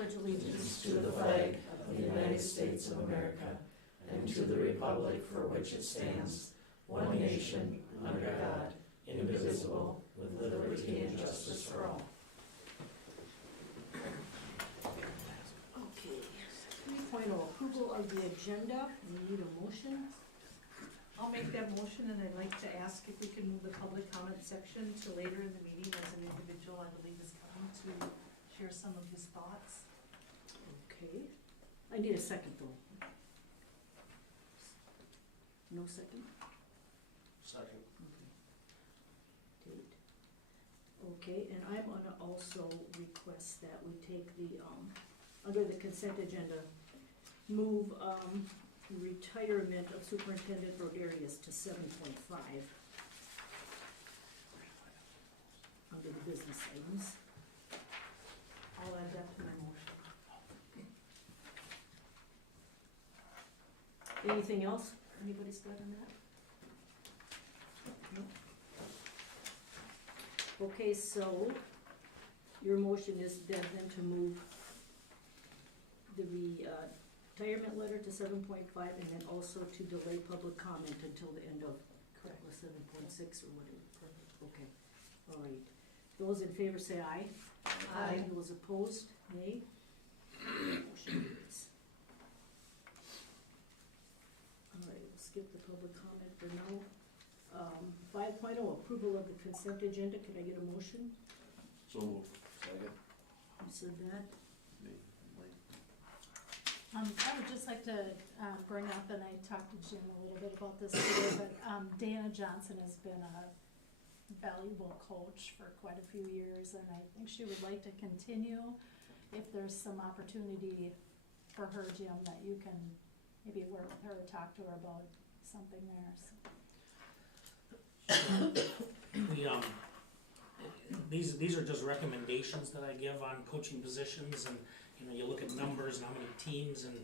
pledge allegiance to the flag of the United States of America and to the republic for which it stands, one nation, under God, indivisible, with liberty and justice for all. Okay, 3.0, approval of the agenda. We need a motion. I'll make that motion, and I'd like to ask if we can move the public comment section to later in the meeting, as an individual, I believe, is coming to share some of his thoughts. Okay, I need a second though. No second? Second. Tate. Okay, and I'm gonna also request that we take the, under the consent agenda, move, retirement of Superintendent Rodarius to 7.5 under the business items. I'll add that to my motion. Anything else? Anybody's got on that? No? Okay, so your motion is then to move the retirement letter to 7.5 and then also to delay public comment until the end of Correct. 7.6 or whatever. Okay, all right. Those in favor say aye. Aye. Those opposed, nay. Motion carries. All right, we'll skip the public comment for now. 5.0, approval of the consent agenda. Can I get a motion? So moved. Second. Who said that? Me. Mike. I would just like to bring up, and I talked to Jim a little bit about this today, but Dana Johnson has been a valuable coach for quite a few years, and I think she would like to continue. If there's some opportunity for her, Jim, that you can maybe work with her or talk to her about something there, so. These are just recommendations that I give on coaching positions, and you look at numbers and how many teams, and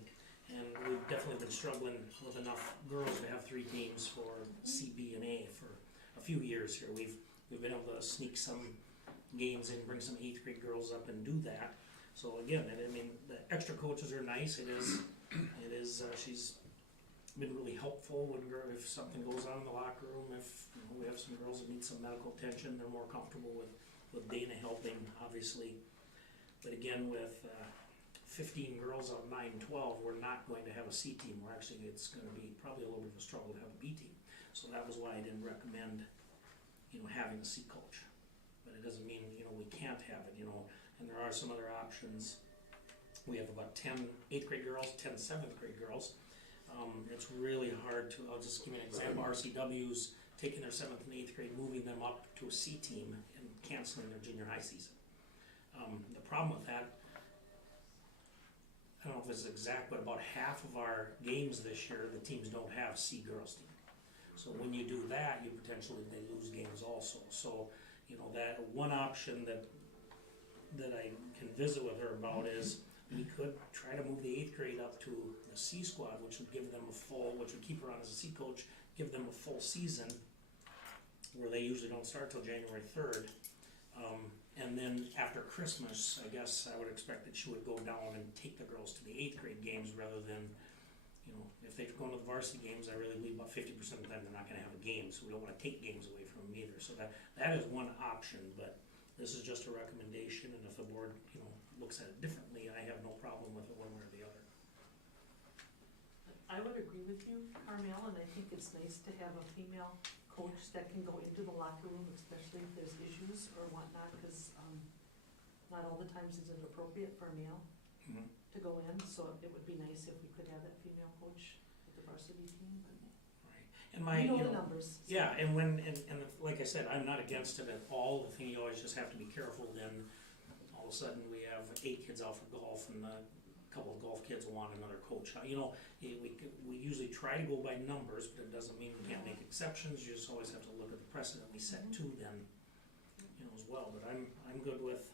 we've definitely been struggling with enough girls to have 3 teams for C, B, and A for a few years here. We've been able to sneak some games in, bring some 8th grade girls up and do that. So again, the extra coaches are nice. It is. She's been really helpful when if something goes on in the locker room. If we have some girls that need some medical attention, they're more comfortable with Dana helping, obviously. But again, with 15 girls out of 9, 12, we're not going to have a C team. It's going to be probably a little bit of a struggle to have a B team. So that was why I didn't recommend, having a C coach. But it doesn't mean, we can't have it, and there are some other options. We have about 10 8th grade girls, 10 7th grade girls. It's really hard to, I'll just give you an example, RCW's taking their 7th and 8th grade, moving them up to a C team and canceling their junior high season. The problem with that, I don't know if it's exact, but about half of our games this year, the teams don't have C girls team. So when you do that, they lose games also. So, that one option that I can visit with her about is we could try to move the 8th grade up to the C squad, which would give them which would keep her on as a C coach, give them a full season, where they usually don't start till January 3rd. And then after Christmas, I guess I would expect that she would go down and take the girls to the 8th grade games rather than, if they're going to the varsity games, I really believe about 50% of the time they're not going to have a game, so we don't want to take games away from them either. So that is one option, but this is just a recommendation, and if the board, looks at it differently, I have no problem with it one way or the other. I would agree with you, Carmel, and I think it's nice to have a female coach that can go into the locker room, especially if there's issues or whatnot, because not all the times is it appropriate for a male to go in, so it would be nice if we could have that female coach with the varsity team. Right. And my, the numbers. So. Yeah, and like I said, I'm not against it at all. The thing, you always just have to be careful. Then all of a sudden we have 8 kids out for golf, and a couple of golf kids want another coach. We usually try to go by numbers, but it doesn't mean we can't make exceptions. You just always have to look at the precedent we set to them, as well. But I'm good with.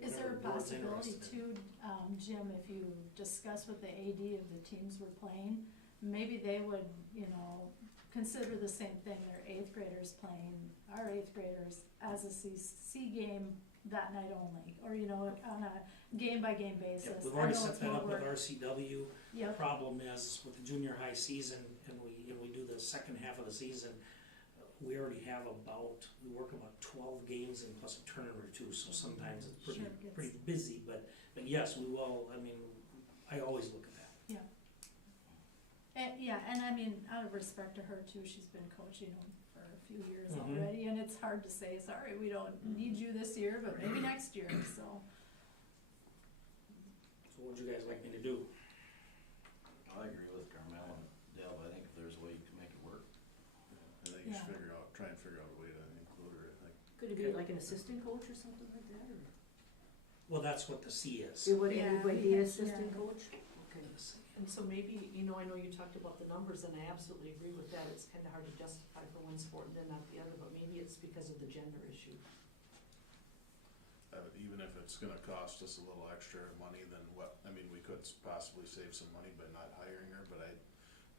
Is there a whatever the board's possibility interested too, Jim, if you discuss with the AD of the teams we're playing, maybe they would, consider the same thing, their 8th graders playing our 8th graders as a C game that night only, or, you know, on a game-by-game basis. Yep, we've I already know set it's that more up with work. RCW. Yep, Problem is, with the junior high season, and we do the second half of the season, we already have we work about 12 games and plus a tournament or two, so sometimes it's Sure, it gets- pretty busy, but yes, we will, I mean, I always look at that. and, yeah, and I mean, out of respect to her too, she's been coaching them for a few years Mhm. already, and it's hard to say, sorry, we don't need you this year, but maybe next year, so. So what would you guys like me to do? I agree with Carmel and Deb, I think if there's a way you can make it work. I think you should try and figure out a way to include her, I think. Could it be like an assistant coach or something like that, or? Well, that's what the C is. Yeah, Would he assistant yeah. coach? Okay. And so maybe, you know, I know you talked about the numbers, and I absolutely agree with that, it's kinda hard to justify for one sport and then not the other, but maybe it's because of the gender issue. Even if it's gonna cost us a little extra money than what, I mean, we could possibly save some money by not hiring her, but I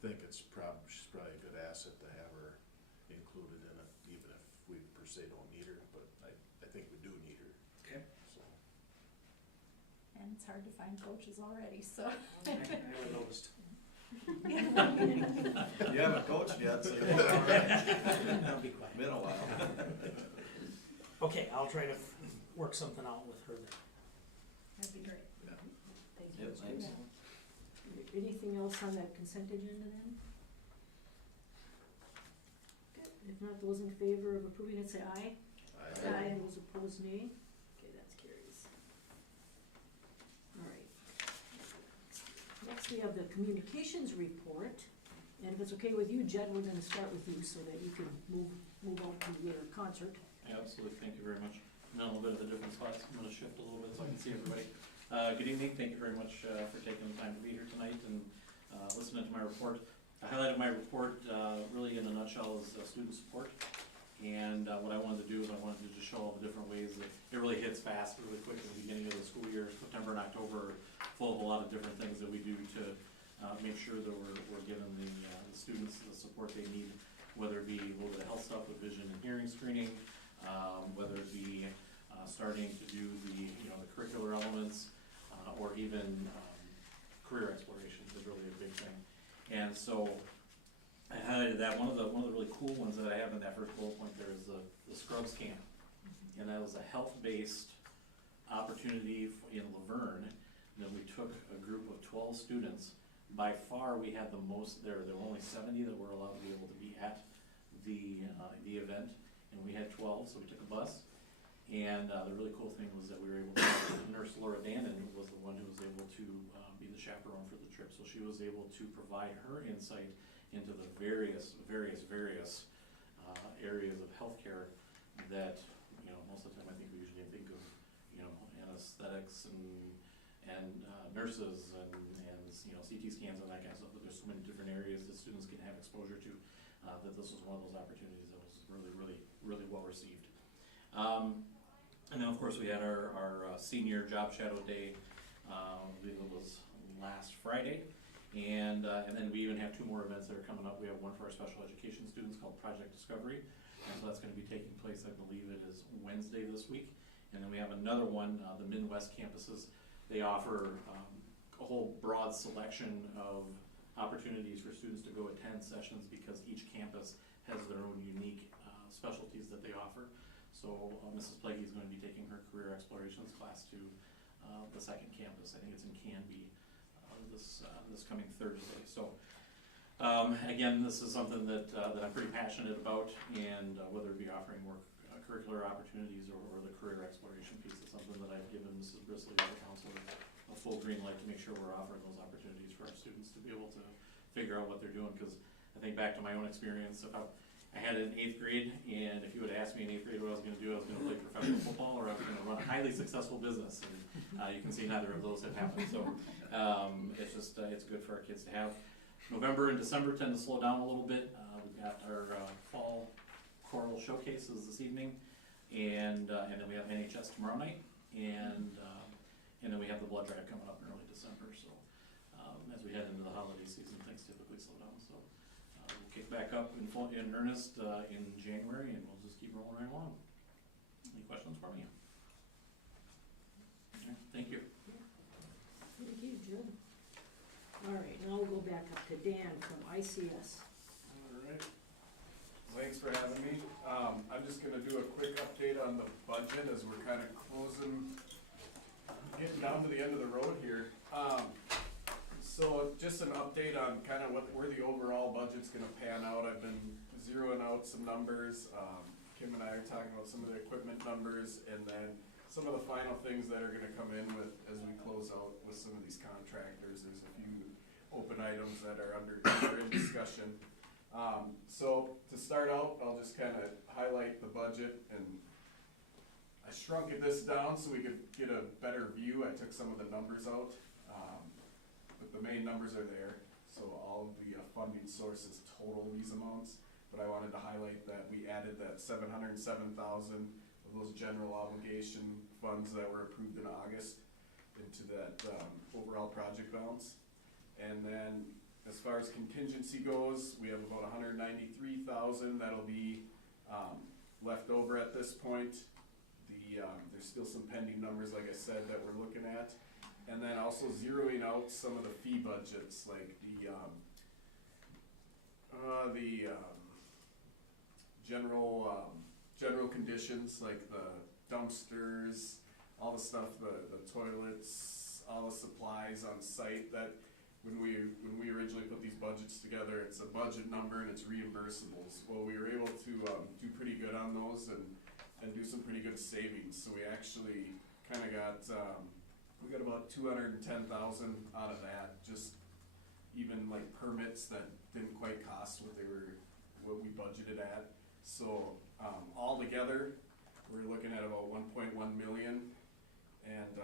think she's probably a good asset to have her included in it, even if we per se don't need her, but I think we do need her, Okay. so. And it's hard to find coaches already, so. I haven't noticed. You haven't coached yet, so you're all right. I'll be quiet. Been a while. Okay, I'll try to work something out with her then. That'd be great. Thank you. Yep, thanks. Anything else on that consent agenda then? Good, if not, those in favor of approving it, say aye. I Those opposed, nay. Okay, that's carries. All right. Next, we have the communications report, and if it's okay with you, Jed, we're gonna start with you so that you can move on to your concert. Yeah, absolutely, thank you very much. I'm in a little bit of a different spot, so I'm gonna shift a little bit so I can see everybody. Good evening, thank you very much for taking the time to be here tonight and listening to my report. I highlighted my report really in a nutshell as student support. And what I wanted to do is I wanted to just show all the different ways that it really hits fast, really quick at the beginning of the school year. September and October are full of a lot of different things that we do to make sure that we're giving the students the support they need, whether it be a little bit of health stuff with vision and hearing screening, whether it be starting to do the curricular elements, or even career explorations is really a big thing. And so I highlighted that. One of the really cool ones that I have in that first bullet point there is the Scrubs Camp. And that was a health-based opportunity in Laverne. That we took a group of 12 students. By far we had the most there. There were only 70 that were allowed to be able to be at the event. And we had 12, so we took a bus. And the really cool thing was that we were able to, Nurse Laura Dannon was the one who was able to be the chaperone for the trip. So she was able to provide her insight into the various areas of healthcare that, most of the time I think we usually think of, anesthetics and nurses and CT scans and that kind of stuff, but there's so many different areas that students can have exposure to, that this was one of those opportunities that was really well received. And then of course we had our senior job shadow day, I believe it was last Friday. And then we even have 2 more events that are coming up. We have one for our special education students called Project Discovery. And so that's gonna be taking place, I believe it is Wednesday this week. And then we have another one, the Midwest campuses. They offer a whole broad selection of opportunities for students to go attend sessions because each campus has their own unique specialties that they offer. So Mrs. Plague is gonna be taking her career explorations class to the second campus. I think it's in Canby. This coming Thursday. So again, this is something that I'm pretty passionate about, and whether it be offering more curricular opportunities or the career exploration piece is something that I've given Mrs. Brisley as a counselor a full green light to make sure we're offering those opportunities for our students to be able to figure out what they're doing, because I think back to my own experience of how I had it in 8th grade, and if you would asked me in 8th grade what I was going to do, I was going to play professional football or I was going to run a highly successful business, and you can see neither of those have happened. So it's just it's good for our kids to have. November and December tend to slow down a little bit. We've got our fall choral showcases this evening, and then we have NHS tomorrow night, and then we have the blood drive coming up in early December. So as we head into the holiday season, things typically slow down. So we'll kick back up in earnest in January, and we'll just keep rolling right along. Any questions for me? Thank you. Thank you, Jim. All right, now we'll go back up to Dan from ICS. Alright, thanks for having me. I'm just gonna do a quick update on the budget as we're kinda getting down to the end of the road here. So just an update on kinda where the overall budget's gonna pan out. I've been zeroing out some numbers. Kim and I are talking about some of the equipment numbers and then some of the final things that are gonna come in with, as we close out with some of these contractors. There's a few open items that are in discussion. So to start out, I'll just kind of highlight the budget, and I shrunk this down so we could get a better view. I took some of the numbers out, but the main numbers are there. So all of the funding sources total these amounts, but I wanted to highlight that we added that $707,000 of those general obligation funds that were approved in August into that overall project balance. And then as far as contingency goes, we have about $193,000 that'll be left over at this point. There's still some pending numbers, like I said, that we're looking at. And then also zeroing out some of the fee budgets, like the general conditions, like the dumpsters, all the stuff, the toilets, all the supplies on site that when we originally put these budgets together, it's a budget number and it's reimbursables. Well, we were able to do pretty good on those and do some pretty good savings. So we actually kind of got we got about $210,000 out of that, just even like permits that didn't quite cost what we budgeted at. So all together, we're looking at about 1.1 million, and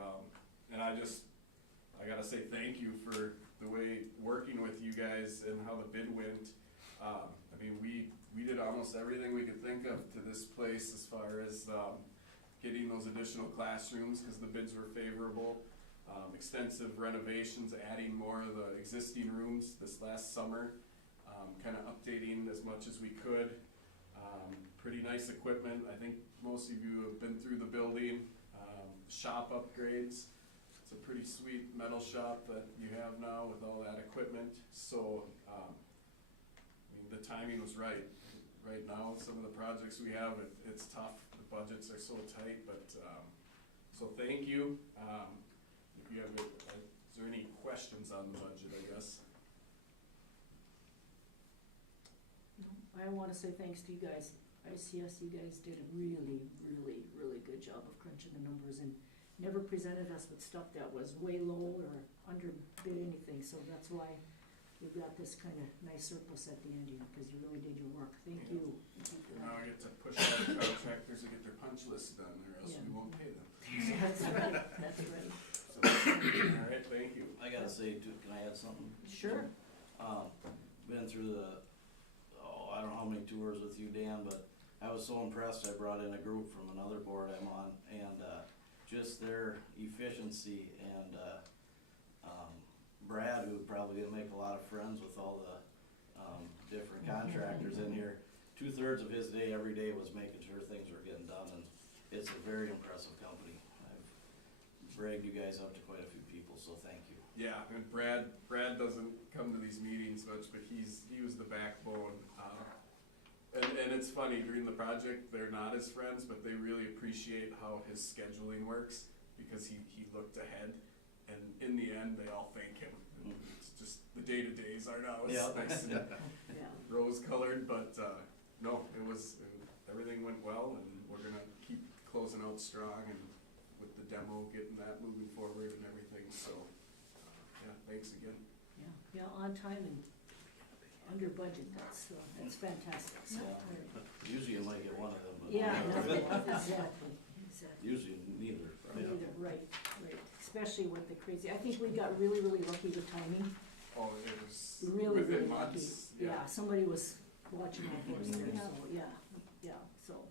I gotta say thank you for the way working with you guys and how the bid went. I mean, we did almost everything we could think of to this place as far as getting those additional classrooms because the bids were favorable. Extensive renovations, adding more of the existing rooms this last summer, kind of updating as much as we could. Pretty nice equipment. I think most of you have been through the building. Shop upgrades. It's a pretty sweet metal shop that you have now with all that equipment. So, I mean, the timing was right. Right now, some of the projects we have, it's tough. The budgets are so tight, but, so thank you. If you have, is there any questions on the budget, I guess? I want to say thanks to you guys. ICS, you guys did a really, really, really good job of crunching the numbers and never presented us with stuff that was way low or underbid anything. So that's why we've got this kind of nice surplus at the end here, because you really did your work. Thank you. Thank you for Now that. I get to push all the contractors to get their punch list done, or else we won't pay them. That's right, that's right. So, all right, thank you. I gotta say too, can I add something? Sure. Been through I don't know how many tours with you, Dan, but I was so impressed, I brought in a group from another board I'm on, and just their efficiency and Brad, who probably didn't make a lot of friends with all the different contractors in here. 2/3 of his day every day was making sure things were getting done, and it's a very impressive company. I've bragged you guys up to quite a few people, so thank you. Yeah, and Brad doesn't come to these meetings much, but he was the backbone. And it's funny, during the project, they're not his friends, but they really appreciate how his scheduling works, because he looked ahead, and in the end, they all thank him. It's just, the day-to-days are now, it's Yeah. nice and Yeah. rose-colored, but no, everything went well, and we're gonna keep closing out strong, and with the demo, getting that moving forward and everything, so, yeah, thanks again. Yeah, on time and under budget, that's fantastic, so. Usually you might get one of them, but. Yeah, exactly. Usually neither. Neither, right, especially with the crazy, I think we got really, really lucky with timing, Oh, it was really, really within lucky. months, Yeah, somebody was watching out for us there, so, yeah, so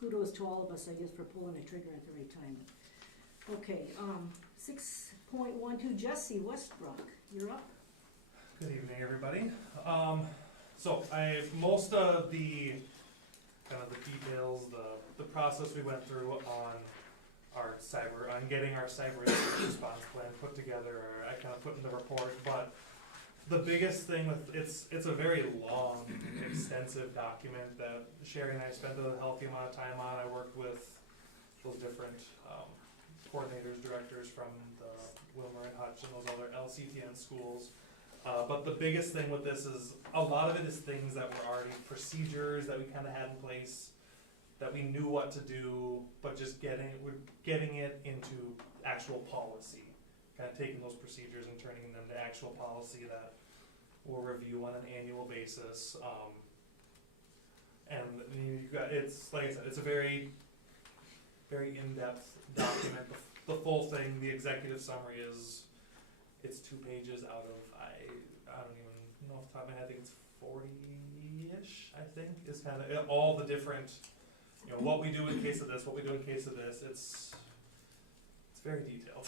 kudos to all of us, I guess, for pulling the trigger at the right time. Okay, 6.12, Jesse Westbrook, you're up. Good evening, everybody. So most of the kind of the details, the process we went through on getting our cyber incident response plan put together, or I kind of put in the report, but the biggest thing with, it's a very long, extensive document that Sherry and I spent a healthy amount of time on. I worked with those different, coordinators, directors from the Wilmer and Hutch and those other LCTN schools. But the biggest thing with this is, a lot of it is things that were already procedures that we kinda had in place, that we knew what to do, but just getting it into actual policy. Kinda taking those procedures and turning them to actual policy that we'll review on an annual basis. And you got, it's, like I said, it's a very, very in-depth document. The full thing, the executive summary is, it's 2 pages out of, I don't even know off the top of my head, I think it's 40-ish, I think, is kind of all the different, you know, what we do in case of this, what we do in case of this. It's very detailed.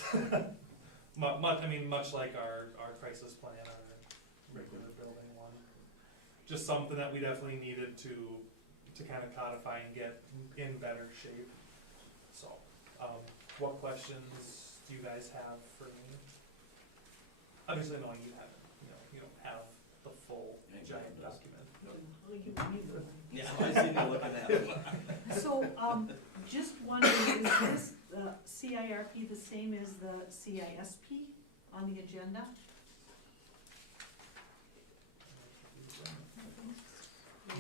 Much like our crisis plan, our regular building one. Just something that we definitely needed to kind of codify and get in better shape. So, what questions do you guys have for me? Obviously, knowing you haven't, you don't have the full giant document. Well, you do. Yeah, I see you looking at it. So, just wondering, is this, the CIRP the same as the CISP on the agenda?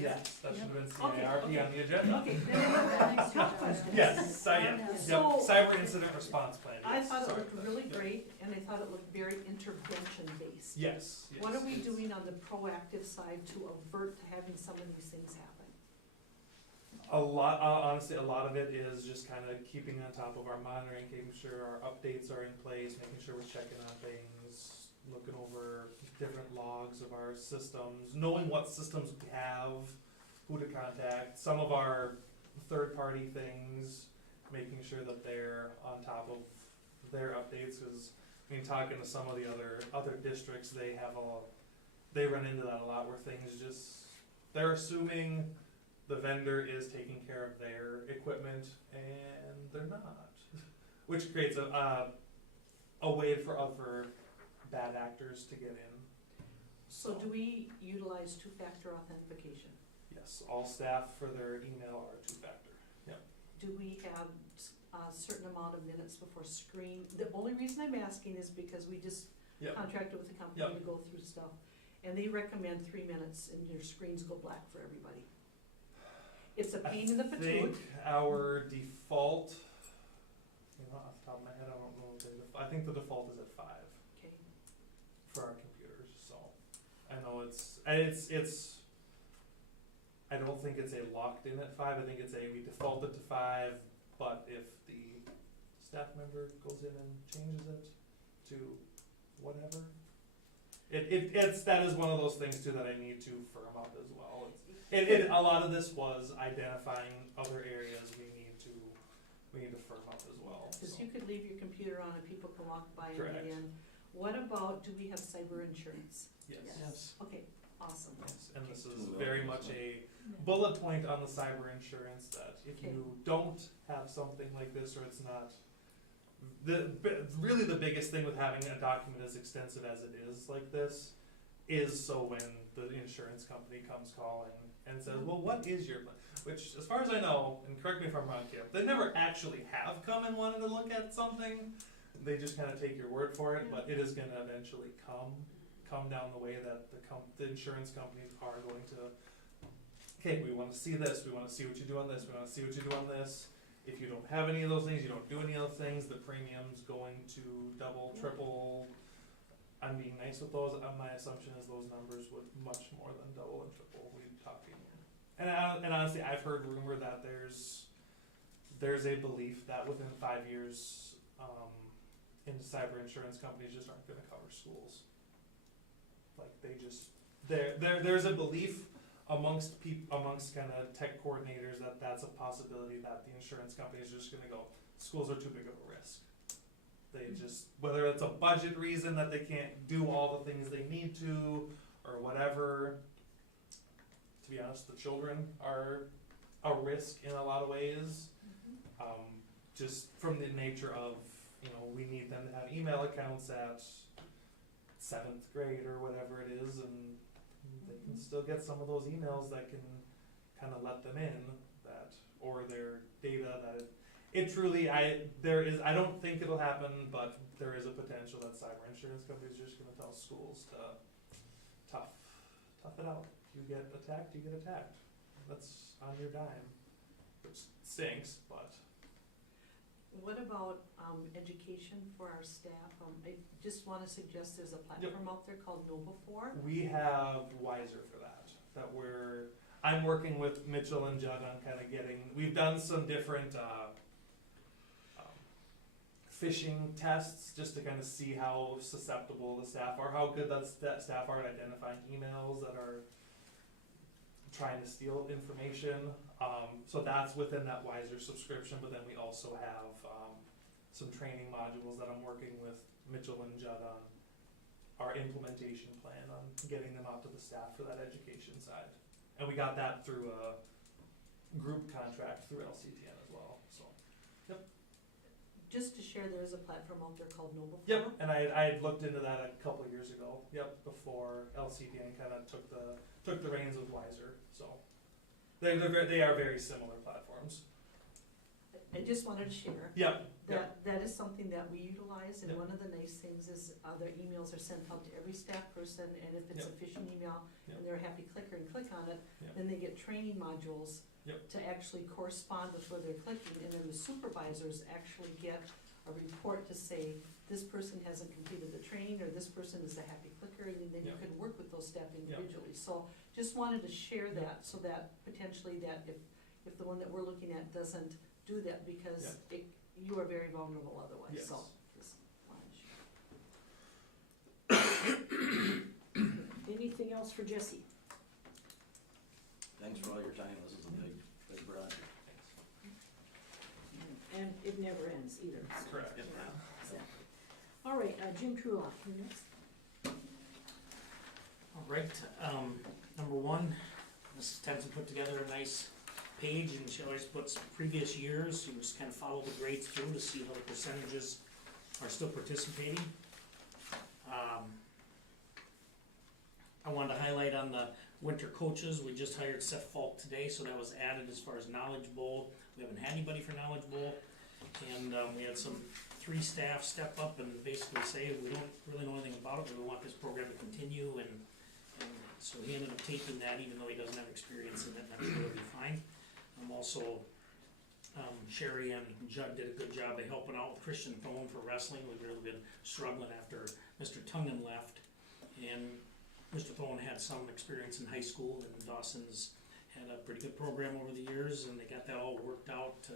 Yes, that should have been Okay, CIRP okay. on the agenda. Okay, then tough question. Yes, So- cyber incident response plan, I yes, thought it sorry. looked really great, and I thought it looked very intervention-based. Yes, What are we yes. doing on the proactive side to avert to having some of these things happen? Honestly, a lot of it is just kind of keeping on top of our monitoring, making sure our updates are in place, making sure we're checking on things, looking over different logs of our systems, knowing what systems we have, who to contact, some of our third-party things, making sure that they're on top of their updates, because, talking to some of the other districts, they run into that a lot, where things just, they're assuming the vendor is taking care of their equipment, and they're not. Which creates a way for other bad actors to get in. So do we utilize two-factor authentication? Yes, all staff for their email are two-factor. Do we have a certain amount of minutes before screen? The only reason I'm asking is because we just Yep. contracted with a company Yep. to go through stuff, and they recommend 3 minutes and your screens go black for everybody. It's a pain in the I patoot. think our default, off the top of my head, I don't know I think the default is at 5 Okay, for our computers, so. I know it's, I don't think it's a locked in at 5, I think it's we defaulted to 5, but if the staff member goes in and changes it to whatever, that is one of those things too that I need to firm up as well. A lot of this was identifying other areas we need to firm up as well. because so. you could leave your computer on and people can walk by and Correct. get in. What about, do we have cyber insurance? Yes. Okay, awesome. Yes, and this is $2 million, very much a bullet point on the cyber insurance, that if you don't have something like this, or it's not, really the biggest thing with having a document as extensive as it is like this, is so when the insurance company comes calling and says, well, what is your, which, as far as I know, and correct me if I'm wrong, Kip, they never actually have come and wanted to look at something, they just kind of take your word for it, but it is gonna eventually come down the way that the insurance companies are going to, okay, we wanna see this, we wanna see what you do on this, we wanna see what you do on this. If you don't have any of those things, you don't do any of those things, the premium's going to double, triple. I'm being nice with those, my assumption is those numbers would much more than double and triple, we're talking. And honestly, I've heard rumor that there's a belief that within 5 years, cyber insurance companies just aren't gonna cover schools. Like, there's a belief amongst kind of tech coordinators that that's a possibility, that the insurance company is just gonna go, schools are too big of a risk. They just, whether it's a budget reason that they can't do all the things they need to, or whatever. To be honest, the children are a risk in a lot of ways. just from the nature of, we need them to have email accounts at 7th grade or whatever it is, and they can still get some of those emails that can kind of let them in that, or their data that it truly, I don't think it'll happen, but there is a potential that cyber insurance companies are just gonna tell schools to tough it out. If you get attacked, you get attacked. That's on your dime, which stinks, but. What about, education for our staff? I just wanna suggest there's a platform out there called KnowBe4. We have Wiser for that I'm working with Mitchell and Judd on kind of we've done some different, phishing tests just to kind of see how susceptible the staff are, how good that staff are at identifying emails that are trying to steal information. So that's within that Wiser subscription, but then we also have some training modules that I'm working with Mitchell and Judd on our implementation plan on getting them out to the staff for that education side. And we got that through a group contract through LCTN as well, so. Just to share, there's a platform out there called KnowBe4. Yep, and I had looked into that a couple of years ago, before LCTN kind of took the reins with Wiser, so. They are very similar platforms. I just wanted to share. That is something that we utilize, and one of the nice things is their emails are sent out to every staff person, and if it's a phishing email and they're a happy clicker and click on it, then they get training modules to actually correspond with where they're clicking, and then the supervisors actually get a report to say, this person hasn't completed the training, or this person is a happy clicker, and then you can work with those staff individually. So just wanted to share that, so that potentially that if the one that we're looking at doesn't do that, because you are very vulnerable otherwise, Yes. so just wanted to share. Anything else for Jesse? Thanks for all your time, this is a big project. And it never ends either. So, Correct. yeah, exactly. All right, Jim Trulock, you next. All right, number one, Mrs. Tenson put together a nice page, and she always puts previous years, you just kind of follow the grades through to see how the percentages are still participating. I wanted to highlight on the winter coaches, we just hired Seth Falk today, so that was added as far as Knowledge Bowl. We haven't had anybody for Knowledge Bowl, and we had some 3 staff step up and basically say, we don't really know anything about it, but we want this program to continue, and so he ended up taking that, even though he doesn't have experience in it, and I'm sure he'll be fine. Also, Sherry and Judd did a good job of helping out with Christian Thone for wrestling. We've really been struggling after Mr. Tungen left, and Mr. Thone had some experience in high school, and Dawson's had a pretty good program over the years, and they got that all worked out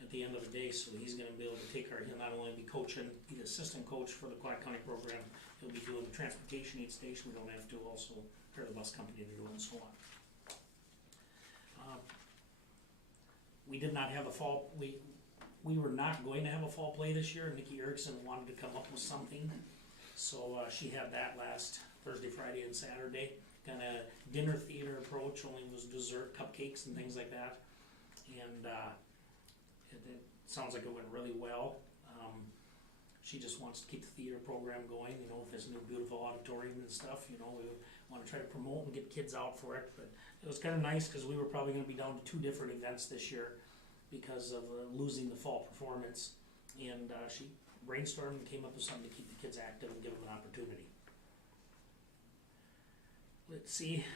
at the end of the day, so he's gonna be able to he'll not only be coaching, be the assistant coach for the Quad County program, he'll be doing the transportation each station, we don't have to also hire the bus company to do it and so on. We did not have a fall, we were not going to have a fall play this year. Nikki Erickson wanted to come up with something, so she had that last Thursday, Friday, and Saturday. Kind of dinner theater approach, only was dessert, cupcakes, and things like that. And it sounds like it went really well. She just wants to keep the theater program going, with this new beautiful auditorium and stuff. We want to try to promote and get kids out for it. But it was kind of nice because we were probably going to be down to 2 different events this year because of losing the fall performance. And she brainstormed and came up with something to keep the kids active and give them an opportunity. Let's see,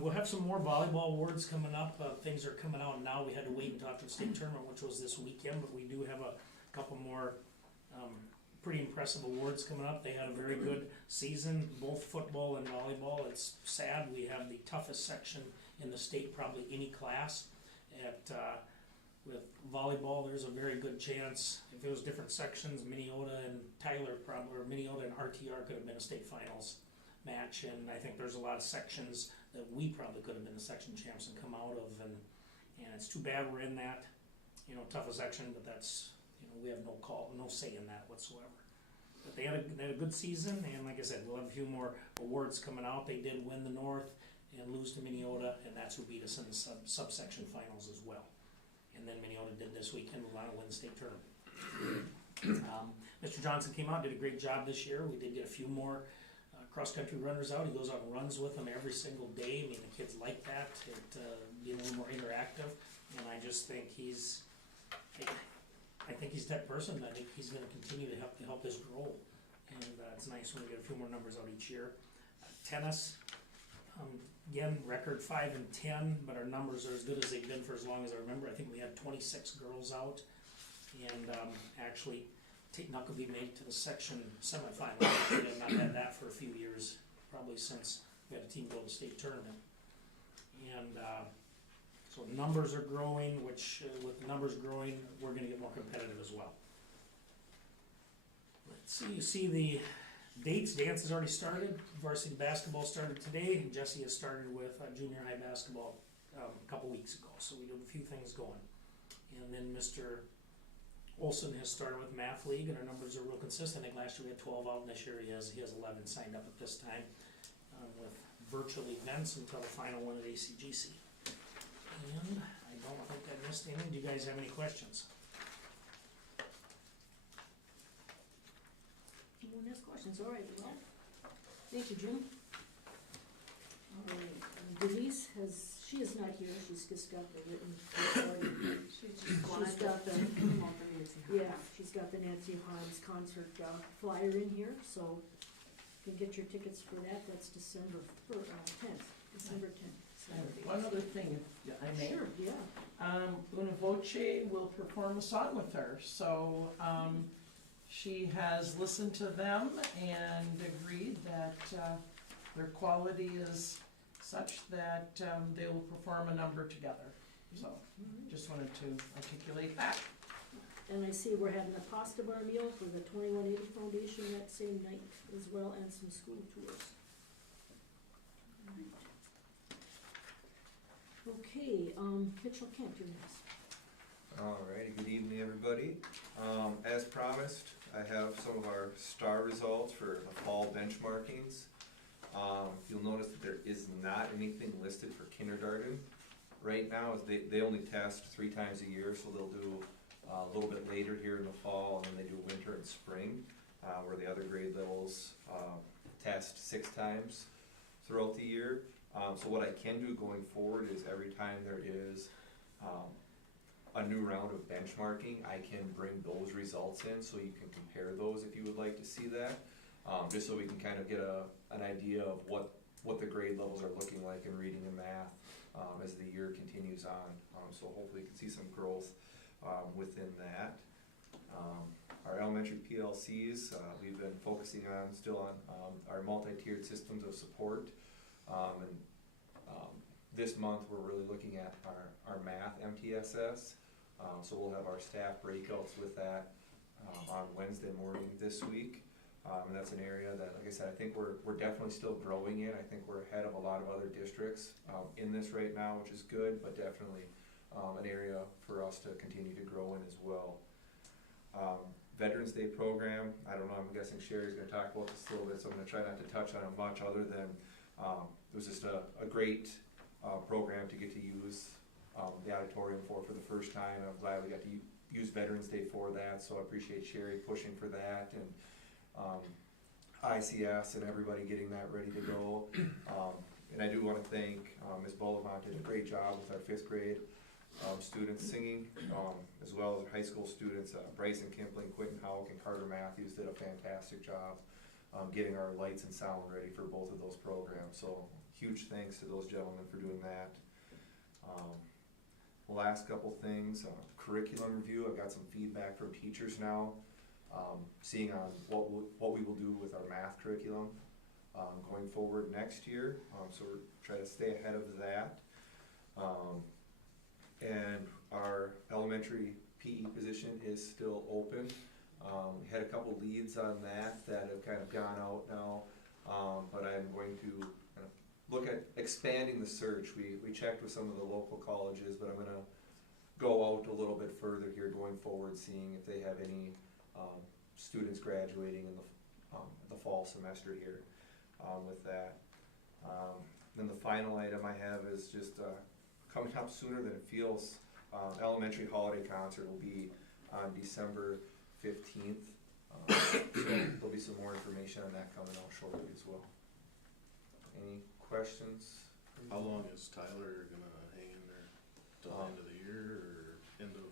we'll have some more volleyball awards coming up. Things are coming out now. We had to wait until after the state tournament, which was this weekend, but we do have a couple more pretty impressive awards coming up. They had a very good season, both football and volleyball. It's sad, we have the toughest section in the state, probably any class. With volleyball, there's a very good chance, if it was different sections, Minneota and Tyler probably, or Minneota and RTR could have been a state finals match, and I think there's a lot of sections that we probably could have been the section champs and come out of, and it's too bad we're in that, toughest section, but that's, we have no say in that whatsoever. But they had a good season, and like I said, we'll have a few more awards coming out. They did win the North and lose to Minneota, and that's who beat us in the subsection finals as well. and then Minneota did this weekend, we're gonna win the state tournament. Mr. Johnson came out, did a great job this year, we did get a few more cross-country runners out, he goes out and runs with them every single day, I mean, the kids like that, being a little more interactive, and I just think I think he's that person, I think he's gonna continue to help this grow, and it's nice when we get a few more numbers out each year. Tennis, again, record 5 and 10, but our numbers are as good as they've been for as long as I remember. I think we had 26 girls out, and actually, Tate Knuckleby made it to the section semifinal. We have not had that for a few years, probably since we had a team go to the state tournament. And so numbers are growing, which with numbers growing, we're going to get more competitive as well. Let's see, you see the dates. Dance has already started. Varsity basketball started today. Jesse has started with junior high basketball a couple weeks ago. So we do a few things going. And then Mr. Olson has started with Math League, and our numbers are real consistent. I think last year we had 12 out, and this year he has 11 signed up at this time with virtual events until the final one at ACGC. And I don't think I missed any. Do you guys have any questions? No one has questions, all right, well, thank you, Jim. All right, Denise she is not here, she's just got the written report. She's got the, yeah, she's got the Nancy Hans concert flyer in here, so you can get your tickets for that, that's December 10th, December 10th. Saturday. One other thing, if I may. Sure, yeah. Una Voce will perform a song with her, so she has listened to them and agreed that their quality is such that they will perform a number together. So, just wanted to articulate that. And I see we're having a pasta bar meal for the 2180 Foundation that same night as well, and some school tours. All right. Okay, Mitchell Kent, you're next. Alrighty, good evening, everybody. As promised, I have some of our star results for the fall benchmarkings. You'll notice that there is not anything listed for kindergarten. Right now, they only test 3 times a year, so they'll do a little bit later here in the fall, and then they do winter and spring, where the other grade levels test 6 times throughout the year. So what I can do going forward is every time there is a new round of benchmarking, I can bring those results in so you can compare those if you would like to see that. Just so we can kind of get an idea of what the grade levels are looking like in reading and math as the year continues on. So hopefully you can see some growth within that. Our elementary PLCs, we've been focusing still on our multi-tiered systems of support. This month we're really looking at our math MTSS. So we'll have our staff breakouts with that on Wednesday morning this week. And that's an area that, like I said, I think we're definitely still growing in. I think we're ahead of a lot of other districts in this right now, which is good, but definitely an area for us to continue to grow in as well. Veterans Day program, I don't know, I'm guessing Sherry's gonna talk about this a little bit, so I'm gonna try not to touch on it much other than it was just a great program to get to use the auditorium for the first time. I'm glad we got to use Veterans Day for that, so I appreciate Sherry pushing for that, and ICS and everybody getting that ready to go. And I do want to thank Ms. Bolavant, did a great job with our 5th grade students singing, as well as our high school students. Bryson Kimpling, Quentin Houck, and Carter Matthews did a fantastic job getting our lights and sound ready for both of those programs. So huge thanks to those gentlemen for doing that. Last couple things, curriculum review. I've got some feedback from teachers now, seeing on what we will do with our math curriculum going forward next year. So we're trying to stay ahead of that. And our elementary PE position is still open. We had a couple leads on that have kind of gone out now, but I'm going to look at expanding the search. We checked with some of the local colleges, but I'm going to go out a little bit further here going forward, seeing if they have any students graduating in the fall semester here with that. Then the final item I have is just coming up sooner than it feels. elementary holiday concert will be on December 15th. So there'll be some more information on that coming out shortly as well. Any questions? How long is Tyler gonna hang in there? Till the end of the year or end of?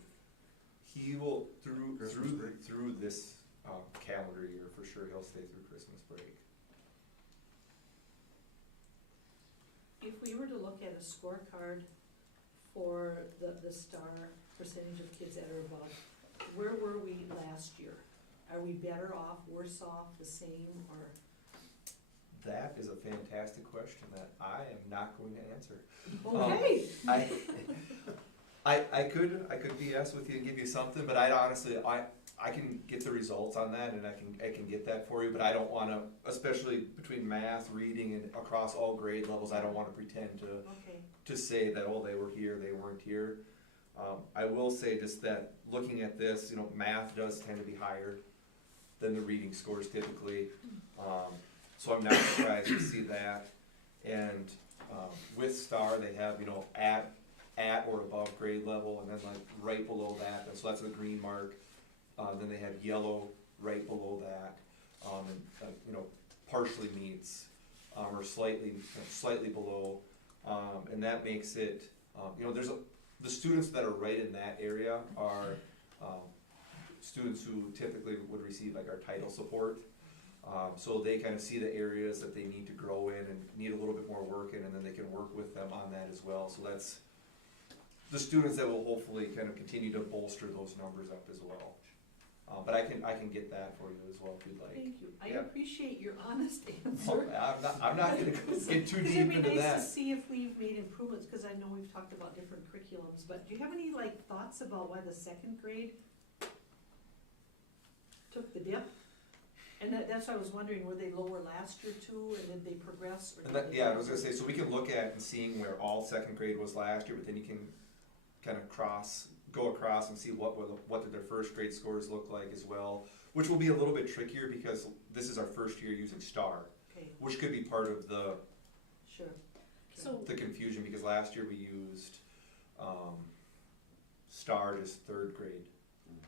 He will, through Christmas break? through this calendar year, for sure, he'll stay through Christmas break. If we were to look at a scorecard for the star percentage of kids that are above, where were we last year? Are we better off, worse off, the same, or? That is a fantastic question that I am not going to answer. Okay. I could BS with you and give you something, but I honestly, I can get the results on that and I can get that for you, but I don't wanna, especially between math, reading, and across all grade levels, I don't wanna pretend Okay. to say that, oh, they were here, they weren't here. I will say just that, looking at this, math does tend to be higher than the reading scores typically. So I'm not surprised to see that. And with STAR, they have, at or above grade level, and then like right below that, and so that's the green mark. Then they have yellow right below that, and partially meets, or slightly below, and that makes it, the students that are right in that area are students who typically would receive like our title support. So they kind of see the areas that they need to grow in and need a little bit more work in, and then they can work with them on that as well. So that's the students that will hopefully kind of continue to bolster those numbers up as well. But I can get that for you as well if you'd like. Thank you. I Yeah. appreciate your honest Oh, answer. I'm not gonna get too deep into It'd be nice that. to see if we've made improvements, cause I know we've talked about different curriculums, but do you have any thoughts about why the second grade took the dip? And that's why I was wondering, were they lower last year too, and did they progress? Or And did that, they- yeah, I was gonna say, so we can look at and seeing where all second grade was last year, but then you can kind of go across and see what did their first grade scores look like as well, which will be a little bit trickier because this is our first year using STAR, Okay, which could be part of the sure. Okay. So, confusion, because last year we used STAR just third grade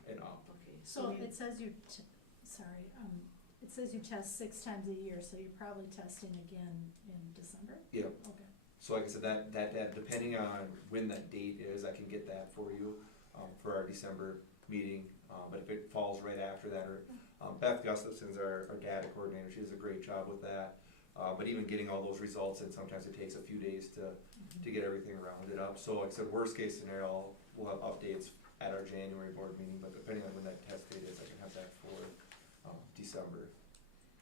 and up. Okay, so it says it says you test 6 times a year, so you're probably testing again in December? Yeah. Okay. So like I said, that depending on when that date is, I can get that for you, for our December meeting. But if it falls right after that, or, Beth Gustafson's our data coordinator, she does a great job with that. But even getting all those results in, sometimes it takes a few days to get everything rounded up. So like I said, worst case scenario, we'll have updates at our January board meeting, but depending on when that test date is, I can have that for December.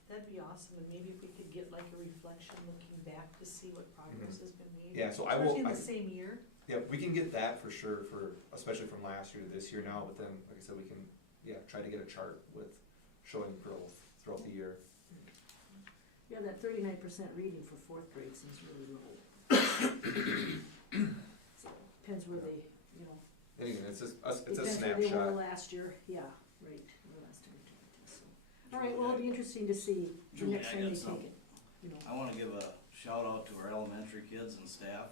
That'd be awesome, and maybe if we could get like a reflection looking back to see what progress has been made. Yeah, so I will- Especially in the same year. Yeah, we can get that for sure, especially from last year to this year now, but then, like I said, we can, try to get a chart with showing growth throughout the year. Yeah, that 39% reading for fourth grade seems really low. So, depends where they, And again, it's a depends where they were snapshot. last year, yeah, right, the last time we took the test, so. All right, well, it'll be interesting to see the Julie, next I time got they some. take it, I wanna give a shout out to our elementary kids and staff.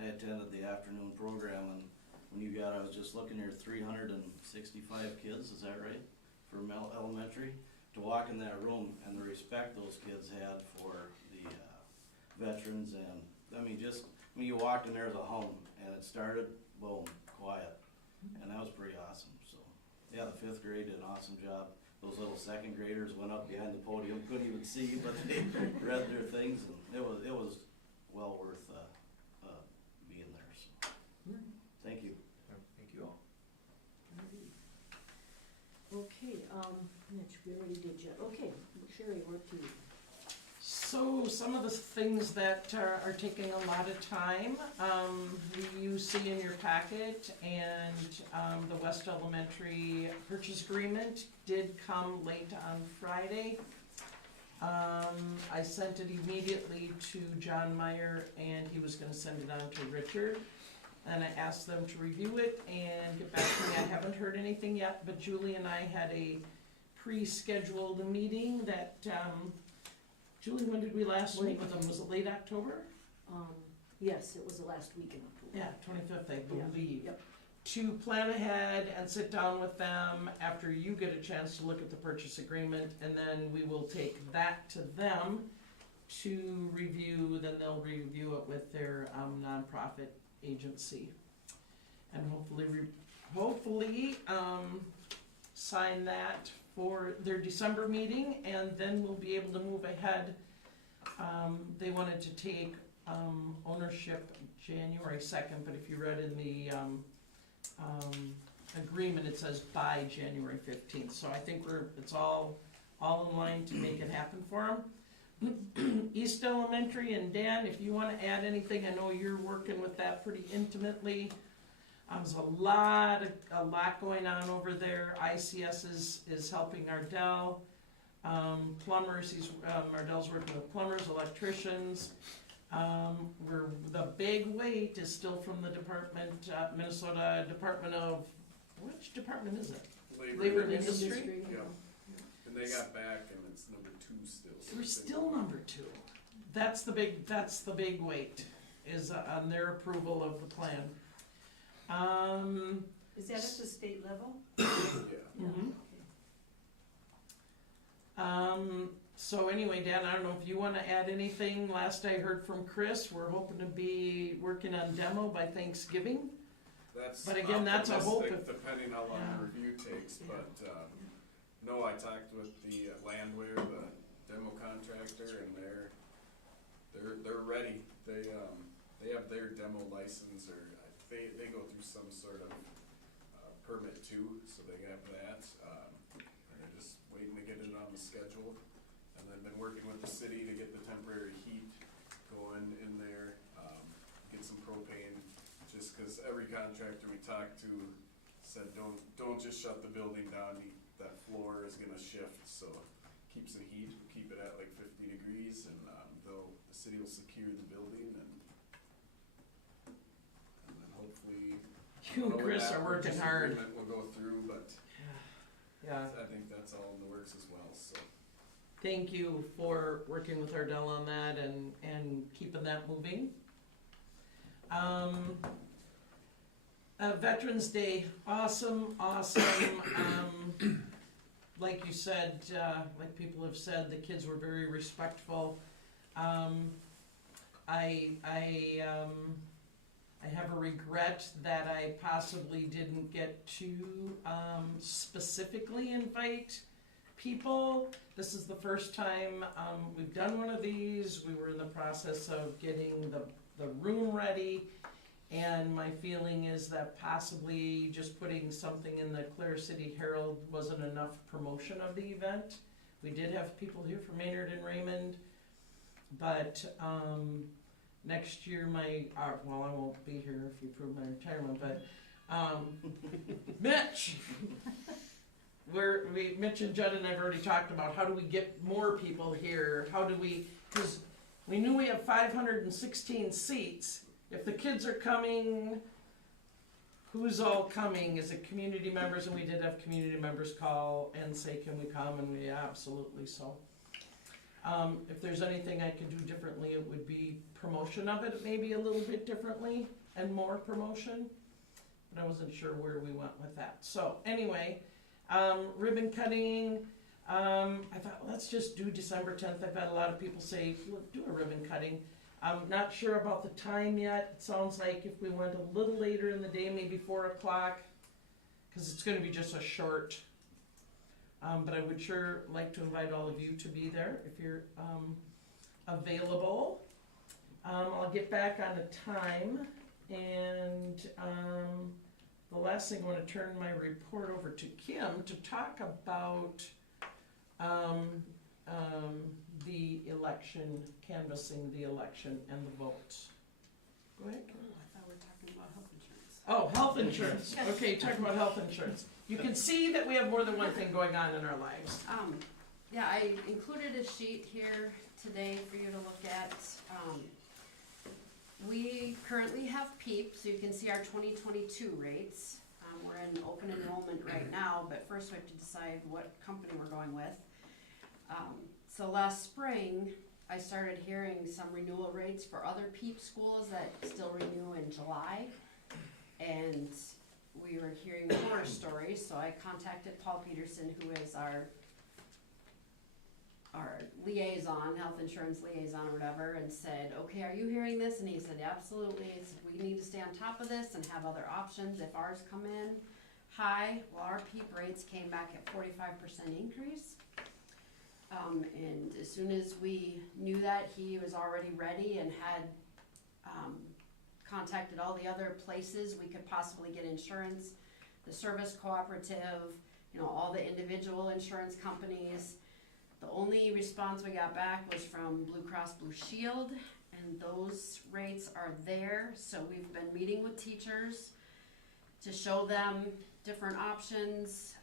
I attended the afternoon program, and when you got, I was just looking here, 365 kids, is that right? For elementary, to walk in that room and the respect those kids had for the veterans, and you walked in there as a home, and it started, boom, quiet, and that was pretty awesome. So yeah, the fifth grade did an awesome job. Those little second graders went up behind the podium, couldn't even see, but they read their things, and it was well worth being there, so, thank you. Yeah, thank you all. Okay, Mitch, we already did yet, okay, Sherry, we're to you. So some of the things that are taking a lot of time, you see in your packet, and the West Elementary purchase agreement did come late on Friday. I sent it immediately to John Meyer, and he was gonna send it on to Richard. And I asked them to review it and get back to me. I haven't heard anything yet, but Julie and I had a pre-scheduled meeting that, Julie, when did we last meet with them? Was it late October? Yes, it was the last week in October. Yeah, 25th, I Yeah, believe. yep. to plan ahead and sit down with them after you get a chance to look at the purchase agreement, and then we will take that to them to review, then they'll review it with their nonprofit agency. And hopefully sign that for their December meeting, and then we'll be able to move ahead. They wanted to take ownership January 2nd, but if you read in the agreement, it says by January 15th. So I think it's all in line to make it happen for them. East Elementary, and Dan, if you want to add anything, I know you're working with that pretty intimately. There's a lot going on over there. ICS is helping Ardell. Plumbers, Ardell's working with plumbers, electricians. The big weight is still from the department, Minnesota Department of, which department is it? Labor and Industry? Yeah. And they got back and it's number 2 still. So We're still number 2. That's the big weight, is on their approval of the plan. Is that at the state level? Yeah. So anyway, Dan, I don't know if you want to add anything. Last I heard from Chris, we're hoping to be working on demo by Thanksgiving. That's But again, that's a hope optimistic, if- depending how long Yeah. the review takes, but, no, I talked with the Landwehr, the demo contractor, and they're ready. They have their demo license, or they go through some sort of, permit too, so they have that. And they're just waiting to get it on the schedule, and then been working with the city to get the temporary heat going in there, get some propane. Just cause every contractor we talked to said, don't just shut the building down, that floor is gonna shift, so keeps the heat, keep it at like 50 degrees, and, the city will secure the building, and then hopefully. You and Chris are working hard. We'll go through, but Yeah. I think that's all in the works as well, so. Thank you for working with Ardell on that and keeping that moving. Veterans Day, awesome. Like you said, like people have said, the kids were very respectful. I have a regret that I possibly didn't get to specifically invite people. This is the first time we've done one of these. We were in the process of getting the room ready, and my feeling is that possibly just putting something in the Clear City Herald wasn't enough promotion of the event. We did have people here from Maynard and Raymond, but next year well, I won't be here if you approve my retirement, but Mitch! Mitch and Judd and I have already talked about how do we get more people here, because we knew we have 516 seats. If the kids are coming, who's all coming? Is it community members? And we did have community members call and say, can we come? And we absolutely so. If there's anything I could do differently, it would be promotion of it maybe a little bit differently and more promotion. But I wasn't sure where we went with that. So anyway, ribbon cutting. I thought, let's just do December 10th. I've had a lot of people say, do a ribbon cutting. I'm not sure about the time yet. It sounds like if we went a little later in the day, maybe 4 o'clock, because it's going to be just a short. But I would sure like to invite all of you to be there if you're available. I'll get back on the time, and the last thing I want to turn my report over to Kim to talk about the election, canvassing the election and the votes. Go ahead. Oh, I thought we were talking about health insurance. Oh, health insurance. Okay, talk about health insurance. You can see that we have more than one thing going on in our lives. Yeah, I included a sheet here today for you to look at. We currently have PEEP, so you can see our 2022 rates. We're in open enrollment right now, but first we have to decide what company we're going with. So last spring, I started hearing some renewal rates for other PEEP schools that still renew in July. And we were hearing horror stories, so I contacted Paul Peterson, who is our liaison, health insurance liaison or whatever, and said, okay, are you hearing this? And he said, absolutely. He said, we need to stay on top of this and have other options if ours come in high. Well, our PEEP rates came back at 45% increase. And as soon as we knew that, he was already ready and had contacted all the other places we could possibly get insurance, the service cooperative, all the individual insurance companies. The only response we got back was from Blue Cross Blue Shield, and those rates are there. So we've been meeting with teachers to show them different options,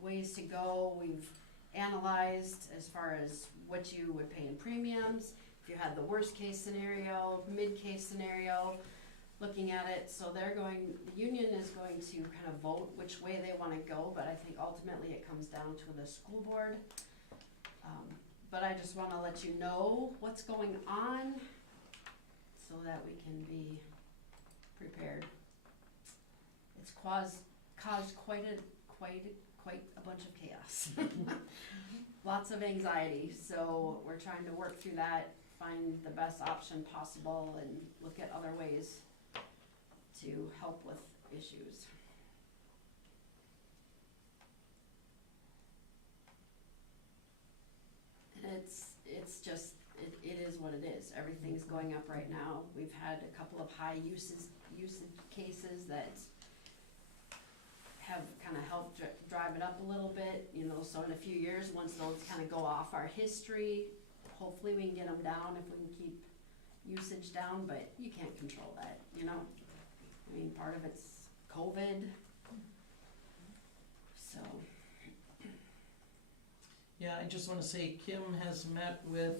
ways to go. We've analyzed as far as what you would pay in premiums, if you had the worst case scenario, mid case scenario, looking at it. So the union is going to kind of vote which way they want to go, but I think ultimately it comes down to the school board. But I just want to let you know what's going on so that we can be prepared. It's caused quite a bunch of chaos. Lots of anxiety, so we're trying to work through that, find the best option possible, and look at other ways to help with issues. And it is what it is. Everything's going up right now. We've had a couple of high usage cases that have kind of helped drive it up a little bit, so in a few years, once those kind of go off our history, hopefully we can get them down if we can keep usage down, but you can't control that, I mean, part of it's COVID, so. Yeah, I just wanna say Kim has met with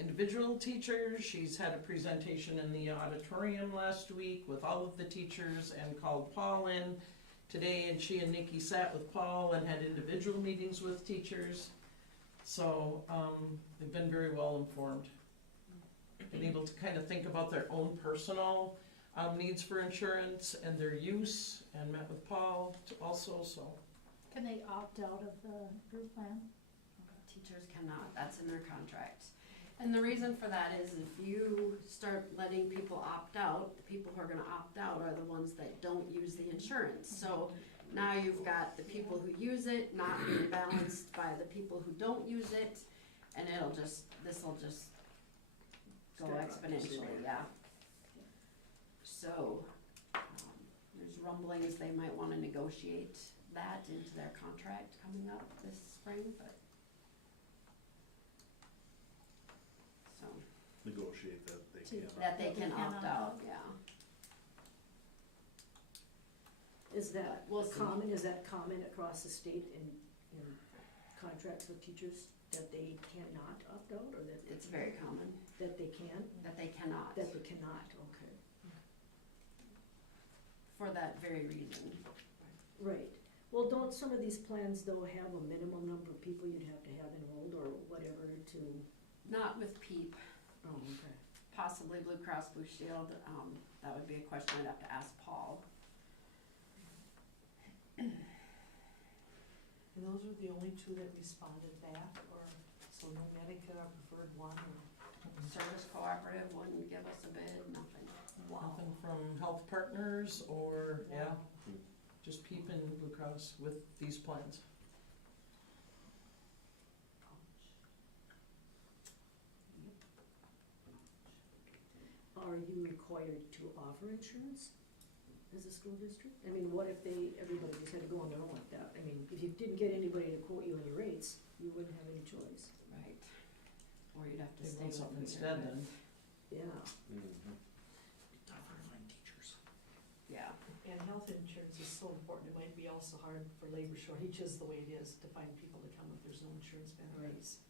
individual teachers. She's had a presentation in the auditorium last week with all of the teachers and called Paul in today, and she and Nikki sat with Paul and had individual meetings with teachers. So, they've been very well informed. Been able to kind of think about their own personal, needs for insurance and their use, and met with Paul also, so. Can they opt out of the group plan? Teachers cannot, that's in their contract. And the reason for that is if you start letting people opt out, the people who are gonna opt out are the ones that don't use the insurance. So now you've got the people who use it not being balanced by the people who don't use it, and this'll just go exponentially, yeah. So, there's rumblings they might wanna negotiate that into their contract coming up this spring, but. So. Negotiate that they can. That they can opt out, yeah. Is that We'll see. common, across the state in contracts with teachers, that they cannot opt out, or that? It's very common, That they can? that they cannot, That they cannot, okay. for that very reason. Right. Well, don't some of these plans though have a minimum number of people you'd have to have enrolled or whatever to? Not with PEEP, Oh, okay. possibly Blue Cross Blue Shield, that would be a question I'd have to ask Paul. And those are the only two that responded back, or, so no Medicare preferred one, or? Service cooperative wouldn't give us a bid, nothing. Nothing from Health Partners or, yeah, Wow. just PEEP and Blue Cross with these plans. Are you required to offer insurance as a school district? I mean, what if everybody just had to go on their own like that? I mean, if you didn't get anybody to quote you on your rates, you wouldn't have any choice. Right. Or you'd have to They stay want with something me instead or then. Yeah. Mhm. Tougher to find teachers. Yeah, And health insurance is so important, it might be also hard for labor shortages the way it is to find people to come if there's no insurance benefits.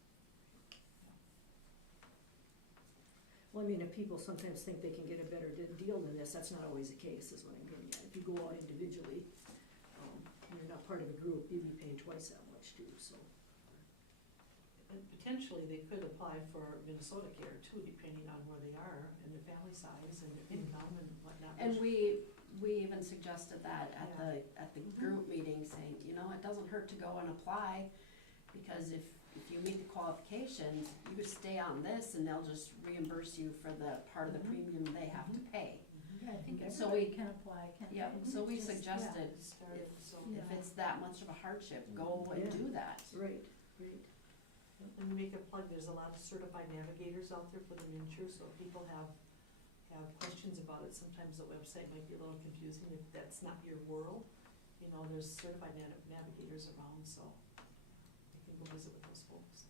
Well, I mean, if people sometimes think they can get a better deal than this, that's not always the case, is what I'm getting at. If you go out individually, you're not part of a group, you'd be paying twice that much too, so. And potentially, they could apply for Minnesota Care too, depending on where they are, and their family size, and their income and whatnot. and we we even suggested that at the group meeting, saying, you know, it doesn't hurt to go and apply, because if you meet the qualifications, you could stay on this and they'll just reimburse you for the part of the premium they have to pay. Yeah, I think So everybody we- can apply, can't they? Yeah, so we Just- yeah. suggested, Started, so. Yeah. if it's that much of a hardship, go and Yeah. do that. Right, right. And make a plug, there's a lot of certified navigators out there for the miniature, so if people have questions about it, sometimes the website might be a little confusing if that's not your world. You know, there's certified navigators around, so you can go visit with those folks.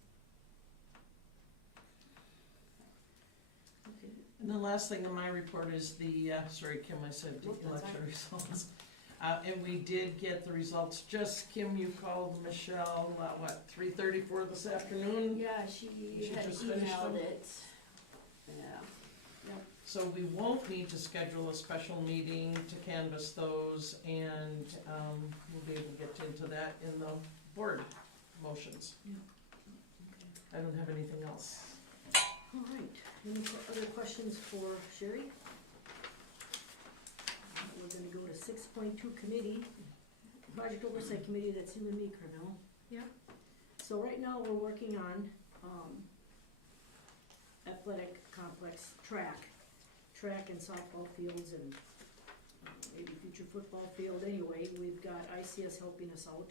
Okay. And the last thing in my report is the, sorry, Kim, I said Nope, that's election all right. results. And we did get the results, just, Kim, you called Michelle, what, 3:34 this afternoon? Yeah, she She had just finished emailed them? it. Yeah. So we won't need to schedule a special meeting to canvass those, and we'll be able to get into that in the board motions. I don't have anything else. All right, any other questions for Sherry? We're gonna go to 6.2 committee, project oversight committee, that's you and me, Carmel. Yep. So right now, we're working on, athletic complex track and softball fields and maybe future football field. Anyway, we've got ICS helping us out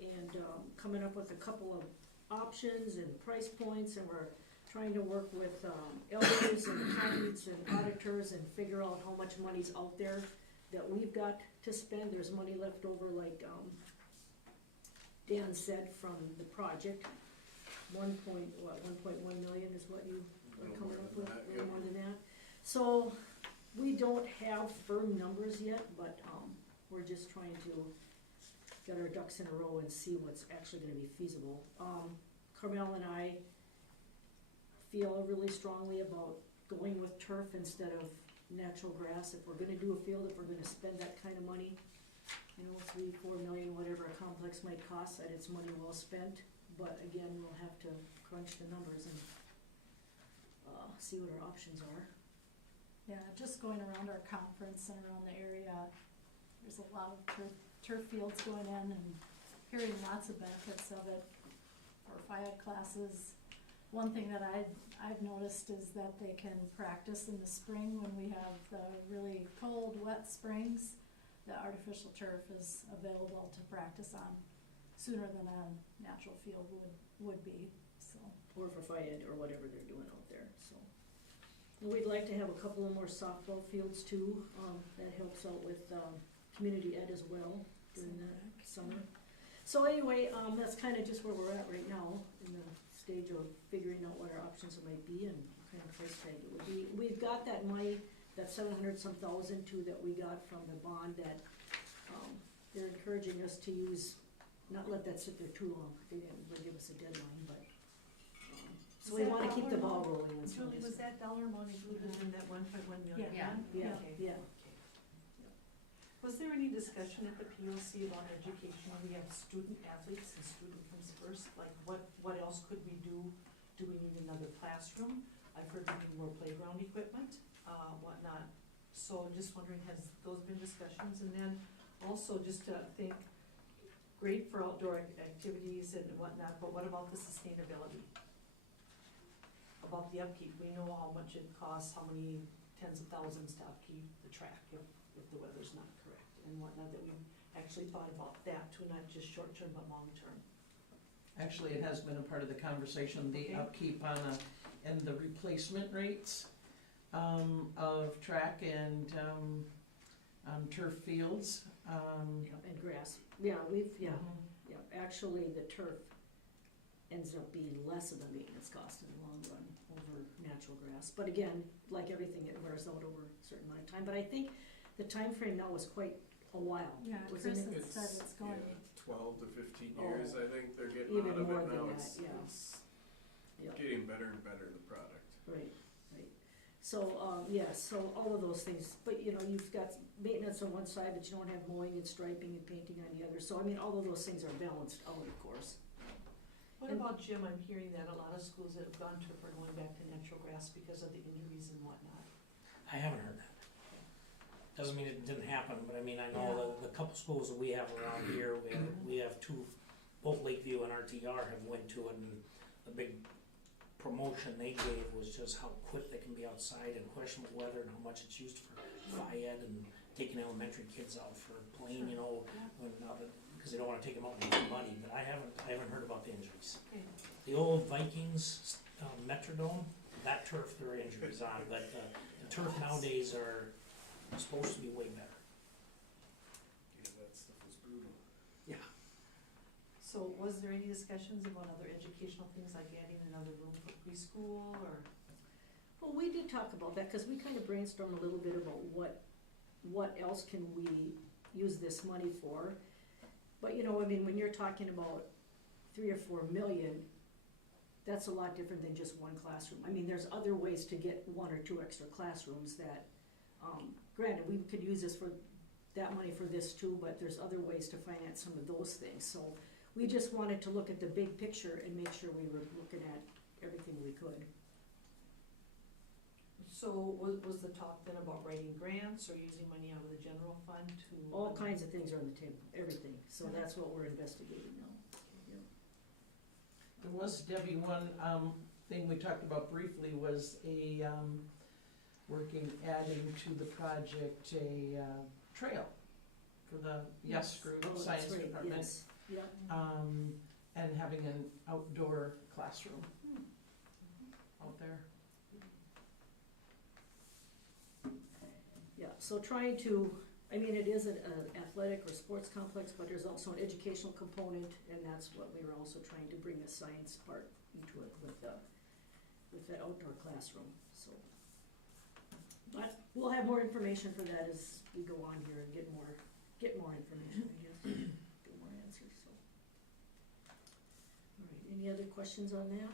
and, coming up with a couple of options and price points, and we're trying to work with, elders and accountants and auditors and figure out how much money's out there that we've got to spend. There's money left over, like, Dan said, from the project. 1.1 million is what you are Little coming more up than with, that, a little yep. more than that. So, we don't have firm numbers yet, but, we're just trying to get our ducks in a row and see what's actually gonna be feasible. Carmel and I feel really strongly about going with turf instead of natural grass. If we're gonna do a field, if we're gonna spend that kind of money, you know, 3-4 million, whatever a complex might cost, that it's money well spent. But again, we'll have to crunch the numbers and, see what our options are. Yeah, just going around our conference and around the area, there's a lot of turf fields going in and hearing lots of benefits of it for FIAD classes. One thing that I've noticed is that they can practice in the spring when we have the really cold, wet springs. The artificial turf is available to practice on sooner than a natural field would be, so. Or for FIAD or whatever they're doing out there, so. We'd like to have a couple of more softball fields too, that helps out with, community ed as well during the summer. So anyway, that's kinda just where we're at right now, in the stage of figuring out what our options might be and what kind of price tag it would be. We've got that money, that 700-some thousand too, that we got from the bond that, they're encouraging us to use, not let that sit there too long, they didn't really give us a deadline, but, so we wanna keep the ball rolling and so. Julie, was that dollar amount included in that 1.1 million? Yeah. Yeah, Okay. yeah. Was there any discussion at the POC about education? We have student athletes and student comes first, like what else could we do? Do we need another classroom? I've heard we need more playground equipment, whatnot. So I'm just wondering, has those been discussions? And then also just to think, great for outdoor activities and whatnot, but what about the sustainability? About the upkeep, we know how much it costs, how many tens of thousands to upkeep the track if the weather's not correct and whatnot, that we've actually thought about that too, not just short-term but long-term. Actually, it has been a part of the conversation, the Okay. upkeep and the replacement rates, of track and, turf fields. Yeah, and grass. Yeah, yeah, actually, the turf ends up being less of a maintenance cost in the long run over natural grass. But again, like everything, it wears out over a certain amount of time. But I think the time frame now is quite a while. Yeah, wasn't Chris it? had said it's going, yeah, 12 to 15 Oh, years, I think they're getting even out of more it than now. that, It's, yeah. it's Yeah. getting better and better, the product. Right, right. So, yeah, so all of those things, but you know, you've got maintenance on one side, but you don't have mowing and striping and painting on the other. So, I mean, all of those things are balanced out, of course. What And- about gym? I'm hearing that a lot of schools that have gone to are going back to natural grass because of the injuries and whatnot. I haven't heard that. doesn't mean it didn't happen, but I mean, I know the couple schools that we have around here, we have two, both Lakeview and RTR have went to it, and the big promotion they gave was just how quick they can be outside in questionable weather and how much it's used for Phi-Ed and taking elementary kids out for playing, you know, because they don't wanna take them out in the muddy, but I haven't heard about the injuries. Okay. The old Vikings, Metrodome, that turf there are injuries on, but, the turf nowadays are supposed to be way better. Yeah, that stuff was brutal. So was there any discussions about other educational things like adding another room for preschool or? Well, we did talk about that, cause we kind of brainstormed a little bit about what else can we use this money for? But you know, I mean, when you're talking about 3 or 4 million, that's a lot different than just one classroom. I mean, there's other ways to get 1 or 2 extra classrooms that, granted, we could use this for, that money for this too, but there's other ways to finance some of those things. So we just wanted to look at the big picture and make sure we were looking at everything we could. So was the talk then about writing grants or using money out of the general fund to? All kinds of things are on the table, everything. So that's what we're investigating now. There was, Debbie, one, thing we talked about briefly was a, adding to the project a, trail for the YES group, Oh, that's science right, department. yes. Yeah. And having an outdoor classroom out there. Yeah, so trying to, I mean, it is an athletic or sports complex, but there's also an educational component, and that's what we were also trying to bring the science part into it with that outdoor classroom, so. But we'll have more information for that as we go on here and get more information, I guess, get more answers, so. All right, any other questions on that?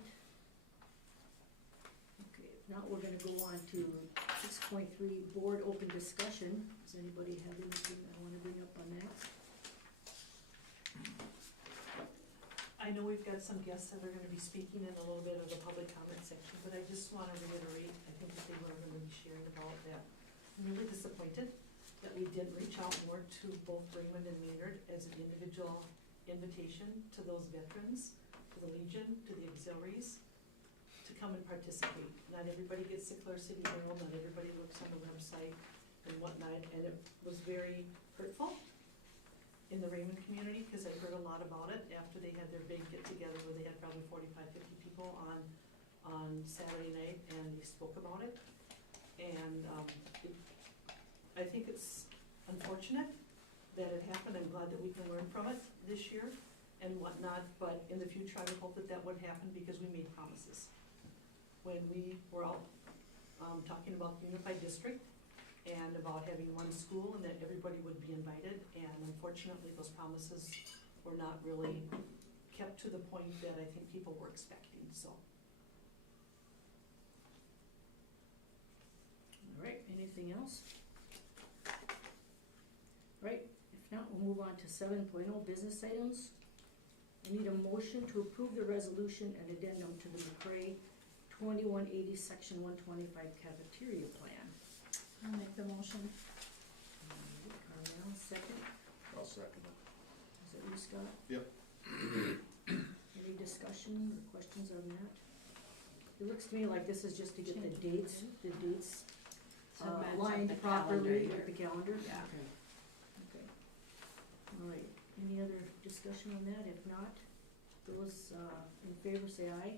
Okay, if not, we're gonna go on to 6.3, board open discussion. Does anybody have anything I wanna bring up on that? I know we've got some guests that are gonna be speaking in a little bit of the public comment section, but I just wanna reiterate, I think that they were gonna be sharing about that. I'm really disappointed that we didn't reach out more to both Raymond and Maynard as an individual invitation to those veterans, to the Legion, to the auxiliaries, to come and participate. Not everybody gets the Sickler City Herald, not everybody looks on the website and whatnot, and it was very hurtful in the Raymond community, cause I heard a lot about it after they had their big get-together where they had probably 45, 50 people on Saturday night, and they spoke about it. And, I think it's unfortunate that it happened. I'm glad that we can learn from it this year and whatnot, but in the future, I would hope that that wouldn't happen because we made promises. When we were out, talking about the unified district and about having one school and that everybody would be invited, and unfortunately, those promises were not really kept to the point that I think people were expecting, so. All right, anything else? Right, if not, we'll move on to 7.0 business items. I need a motion to approve the resolution and addendum to the McCray 2180 Section 125 cafeteria plan. I'll make the motion. Carmel, second. I'll second it. Is that you, Scott? Yep. Any discussion or questions on that? It looks to me like this is just to get the dates So match up aligned the calendar properly here. with the calendar? Yeah. Okay. Okay. All right, any other discussion on that? If not, those in favor say aye.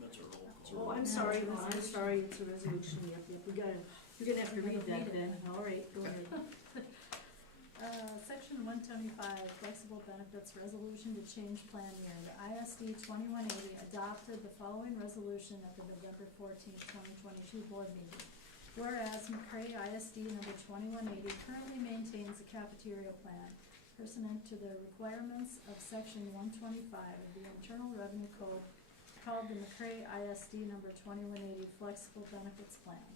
That's a roll Oh, call. I'm No, sorry, it's a it's a resolution, yep, you're gonna have to read that then, all right, go ahead. Section 125, flexible benefits resolution to change plan year. The ISD 2180 adopted the following resolution at the November 14th, 2022 board meeting. Whereas McCray ISD number 2180 currently maintains a cafeteria plan pursuant to the requirements of section 125 of the Internal Revenue Code called the McCray ISD number 2180 Flexible Benefits Plan.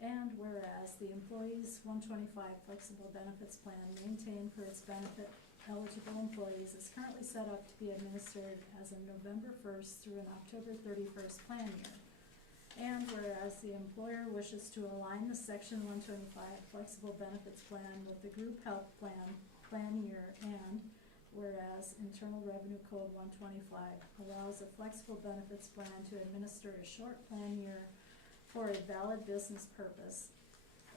And whereas the employees 125 Flexible Benefits Plan maintained for its benefit eligible employees is currently set up to be administered as a November 1st through an October 31st plan year. And whereas the employer wishes to align the section 125 flexible benefits plan with the group health plan year, and whereas Internal Revenue Code 125 allows a flexible benefits plan to administer a short plan year for a valid business purpose.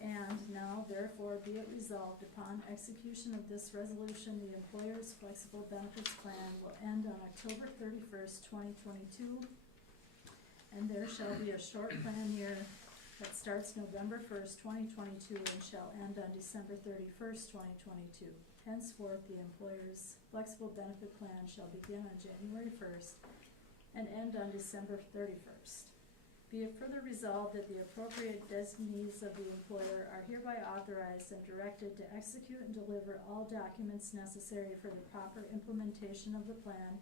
And now therefore be it resolved, upon execution of this resolution, the employer's flexible benefits plan will end on October 31st, 2022. And there shall be a short plan year that starts November 1st, 2022 and shall end on December 31st, 2022. Henceforth, the employer's flexible benefit plan shall begin on January 1st and end on December 31st. Be it further resolved that the appropriate designees of the employer are hereby authorized and directed to execute and deliver all documents necessary for the proper implementation of the plan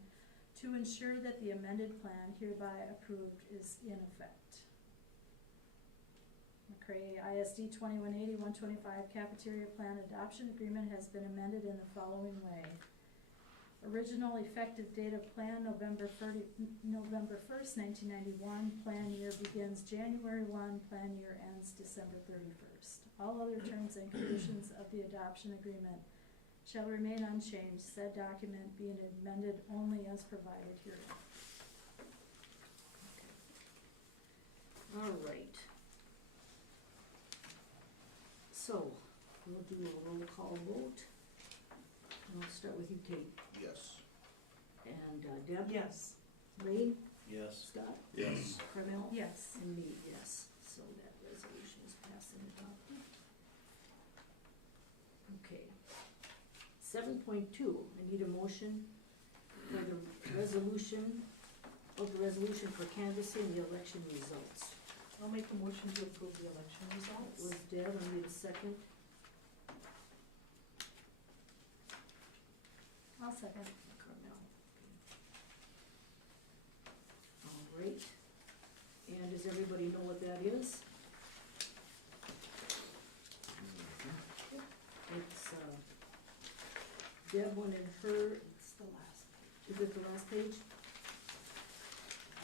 to ensure that the amended plan hereby approved is in effect. McCray ISD 2180-125 cafeteria plan adoption agreement has been amended in the following way. Original effective date of plan November 1st, 1991. Plan year begins January 1. Plan year ends December 31st. All other terms and conditions of the adoption agreement shall remain unchanged, said document being amended only as provided here. All right. So, we'll do a roll call vote. And I'll start with you, Kate. Yes. And Deb? Yes. Lane? Yes. Scott? Yes. Carmel? Yes. And me, yes. So that resolution is passed and adopted. Okay. 7.2, I need a motion for the resolution for canvassing the election results. I'll make a motion to approve the election results. Was Deb, I need a second. I'll second. Carmel. All right. And does everybody know what that is? It's, Deb wanted her, It's the last page. is it the last page?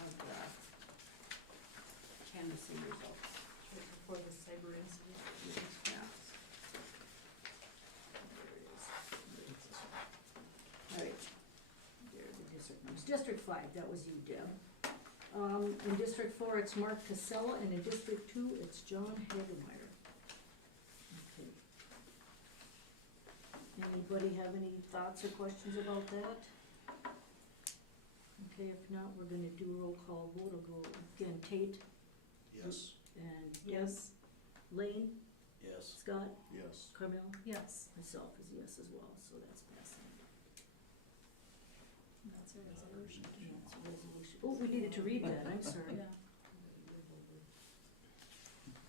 Of the canvassing results. Right before the cyber incident. Yeah. All right. There, the district numbers. District 5, that was you, Deb. In District 4, it's Mark Casella, and in District 2, it's John Hagemeyer. Okay. Anybody have any thoughts or questions about that? Okay, if not, we're gonna do a roll call vote. I'll go again, Tate Yes. and Deb. Yes. Lane, Yes. Scott, Yes. Carmel, Yes. myself is yes as well, so that's passing. That's a resolution. And that's a resolution. Oh, we needed to read that, I'm sorry. Yeah.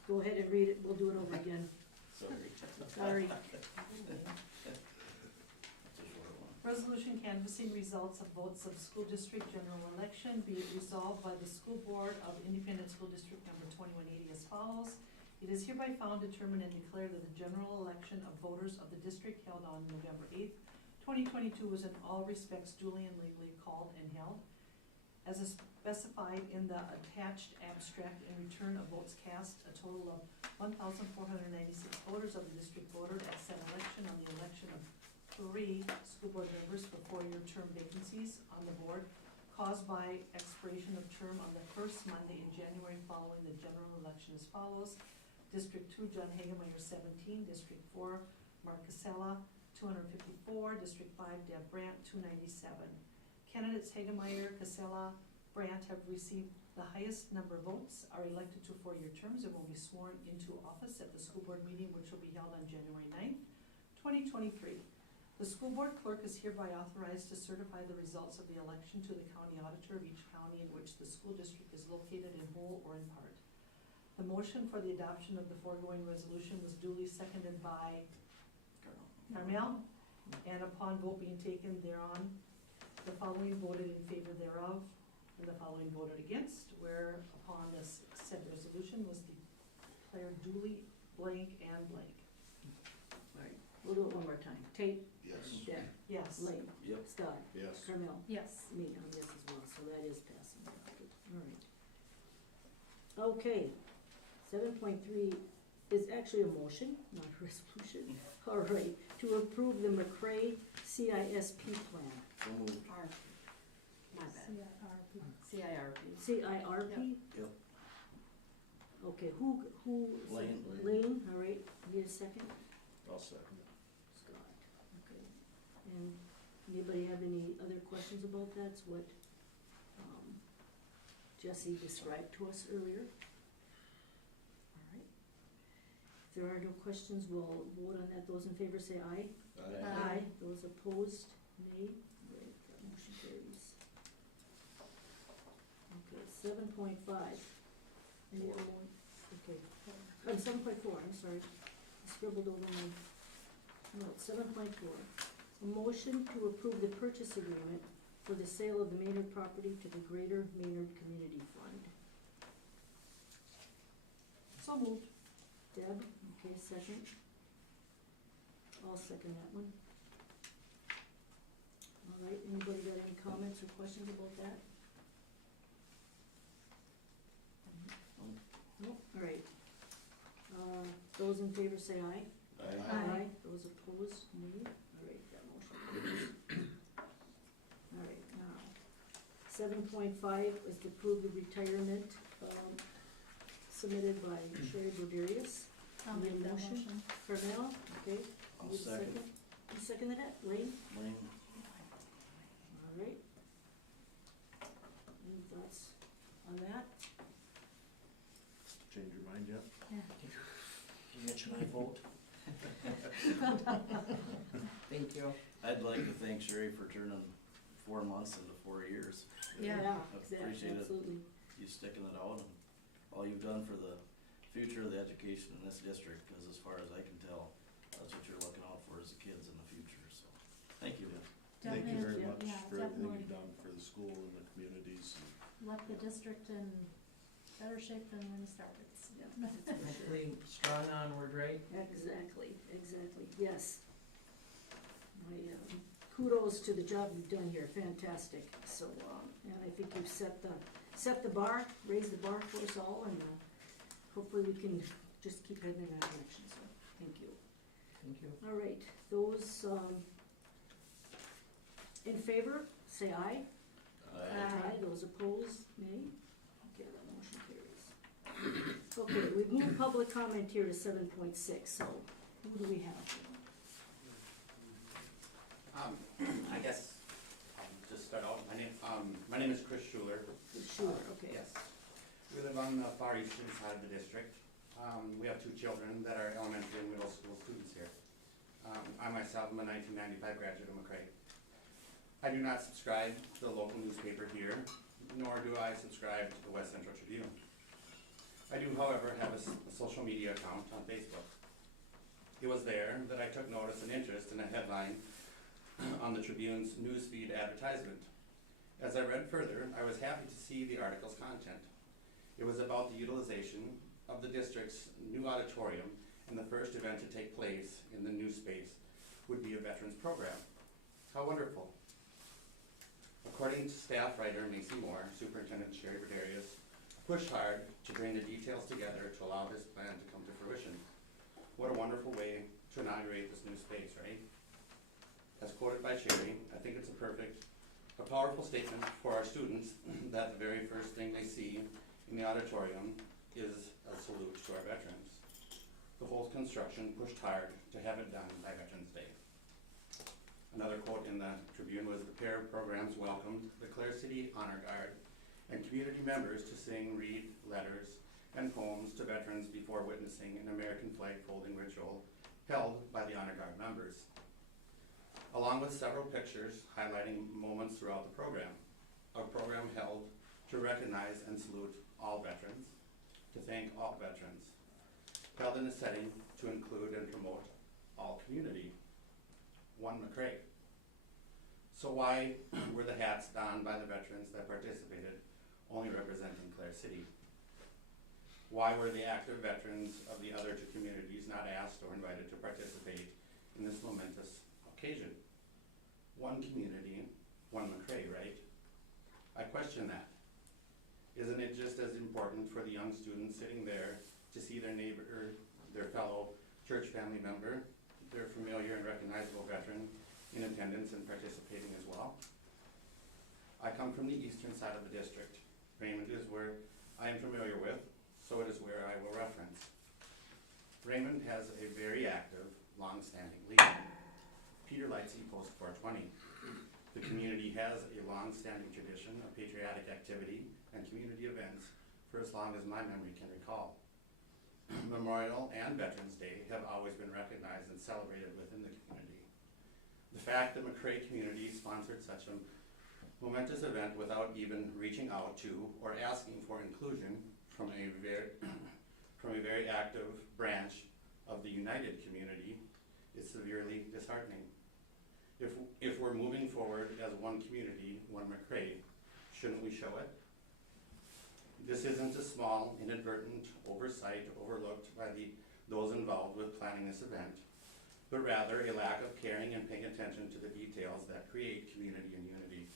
Go ahead and read it, we'll do it over again. Sorry. Sorry. Resolution canvassing results of votes of school district general election be it resolved by the school board of Independent School District number 2180 as follows. It is hereby found, determined, and declared that the general election of voters of the district held on November 8th, 2022 was in all respects duly and legally called and held. As is specified in the attached abstract, in return of votes cast, a total of 1,496 voters of the district voted at said election on the election of 3 school board members for 4-year term vacancies on the board caused by expiration of term on the first Monday in January following the general election as follows. District 2, John Hagemeyer, 17. District 4, Mark Casella, 254. District 5, Deb Brandt, 297. Candidates Hagemeyer, Casella, Brandt have received the highest number of votes, are elected to 4-year terms, and will be sworn into office at the school board meeting, which will be held on January 9th, 2023. The school board clerk is hereby authorized to certify the results of the election to the county auditor of each county in which the school district is located in whole or in part. The motion for the adoption of the foregoing resolution was duly seconded by Carmel, and upon vote being taken thereon, the following voted in favor thereof, and the following voted against, whereupon this said resolution was declared duly blank and blank. Alright, we'll do it one more time. Tate, Yes. Deb, Yes. Lane, Yep. Scott, Yes. Carmel, Yes. me, I'm yes as well, so that is passing. Alright. Okay, 7.3 is actually a motion, not a resolution. All right, to approve the McCray CISP plan. So moved. RP. My bad. CIRP. CIRP. CIRP? Yep. Okay, who? Lane. Lane, all right, need a second? I'll second it. Scott, okay. And anybody have any other questions about that? It's what Jesse described to us earlier. All right. If there are no questions, we'll vote on that. Those in favor say aye. Aye. Those opposed, nay. Right, that motion carries. Okay, 7.5. Any other one? Okay. 7.4, I'm sorry. I scribbled over my notes. 7.4. A motion to approve the purchase agreement for the sale of the Maynard property to the Greater Maynard Community Fund. So moved. Deb, okay, second. I'll second that one. All right, anybody got any comments or questions about that? No, all right. Those in favor say aye. Aye. Those opposed, nay. All right, that motion carries. All right, now, 7.5 is to approve the retirement, submitted by Sherry Borderius. I'll Need a make that motion? motion. Carmel, okay. I'll Need a second. You seconded it, Lane? Lane. All right. Any thoughts on that? Change your mind yet? You mentioned I vote. Thank you. I'd like to thank Sherry for turning 4 months into 4 years. Yeah. I Exactly, appreciate it. absolutely. You sticking it out and all you've done for the future of the education in this district, because as far as I can tell, that's what you're looking out for is the kids in the future, so, thank you. Thank you very Definitely, much yeah, for everything definitely. you've done for the school and the communities. Left the district in better shape than when we started, so. Yeah, that's for sure. Hopefully strong onward, right? Exactly, yes. My kudos to the job you've done here, fantastic. So, and I think you've set the bar, raised the bar for us all, and hopefully we can just keep heading in that direction, so, thank you. Thank you. All right, those, in favor, say aye. Aye. Those opposed, nay. Okay, that motion carries. Okay, we've moved public comment here to 7.6, so who do we have? I guess, just start out, my name is Chris Schuler. Sure, okay. Yes. We live on the far eastern side of the district. We have 2 children that are elementary and middle school students here. I myself am a 1995 graduate of McCray. I do not subscribe to the local newspaper here, nor do I subscribe to the West Central Tribune. I do, however, have a social media account on Facebook. It was there that I took notice and interest in a headline on the Tribune's newsfeed advertisement. As I read further, I was happy to see the article's content. It was about the utilization of the district's new auditorium, and the first event to take place in the new space would be a veterans program. How wonderful. According to staff writer Macy Moore, Superintendent Sherry Borderius pushed hard to bring the details together to allow this plan to come to fruition. What a wonderful way to inaugurate this new space, right? As quoted by Sherry, I think it's a powerful statement for our students that the very first thing they see in the auditorium is a salute to our veterans. The whole construction pushed hard to have it done by Veterans Day. Another quote in the Tribune was, the pair of programs welcomed the Clare City Honor Guard and community members to sing, read letters and poems to veterans before witnessing an American flag folding ritual held by the Honor Guard members, along with several pictures highlighting moments throughout the program. A program held to recognize and salute all veterans, to thank all veterans, held in a setting to include and promote all community. One McCray. So why were the hats donned by the veterans that participated only representing Clare City? Why were the active veterans of the other 2 communities not asked or invited to participate in this momentous occasion? One community, one McCray, right? I question that. Isn't it just as important important for the young students sitting there to see their neighbor, or their fellow church family member, their familiar and recognizable veteran in attendance and participating as well. I come from the eastern side of the district. Raymond is where I am familiar with, so it is where I will reference. Raymond has a very active, long-standing leader, Peter Lightsey, Post 420. The community has a long-standing tradition of patriotic activity and community events for as long as my memory can recall. Memorial and Veterans Day have always been recognized and celebrated within the community. The fact that McCray community sponsored such a momentous event without even reaching out to or asking for inclusion from a very active branch of the United community is severely disheartening. If we're moving forward as one community, one McCray, shouldn't we show it? This isn't a small, inadvertent oversight overlooked by those involved with planning this event, but rather a lack of caring and paying attention to the details that create community and unity.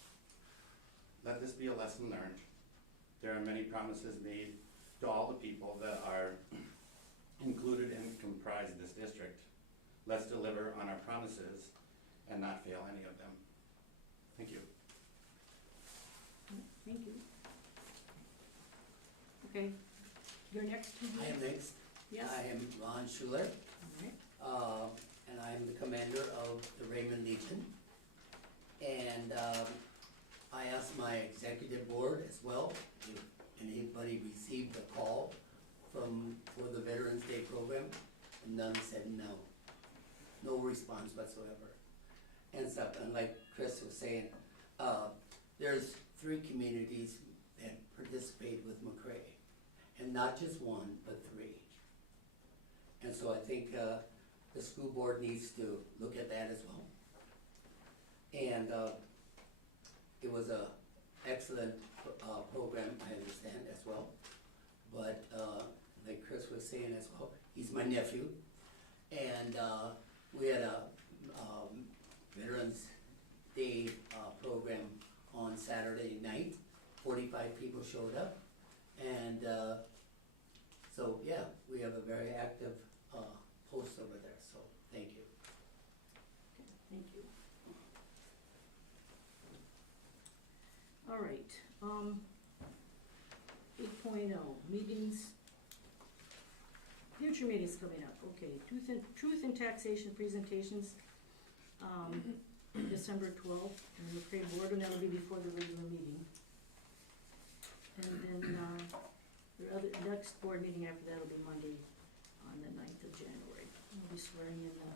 Let this be a lesson learned. There are many promises made to all the people that are included and comprise this district. Let's deliver on our promises and not fail any of them. Thank you. Thank you. Okay, you're next. I am next. Yes. I am Ron Schuler, All right. and I'm the commander of the Raymond Legion. And I asked my executive board as well if anybody received a call for the Veterans Day program, and none said no. No response whatsoever. And stuff, and like Chris was saying, there's 3 communities that participate with McCray. And not just one, but 3. And so I think the school board needs to look at that as well. And it was a excellent program, I understand, as well. But like Chris was saying as well, he's my nephew. And we had a Veterans Day program on Saturday night. 45 people showed up. And so, yeah, we have a very active post over there, so thank you. Thank you. All right, 8.0, meetings, future meetings coming up, okay, truth and taxation presentations, December 12th, and the Crane board, and that'll be before the regular meeting. And then, the next board meeting after that will be Monday, on the 9th of January. We'll be swearing in the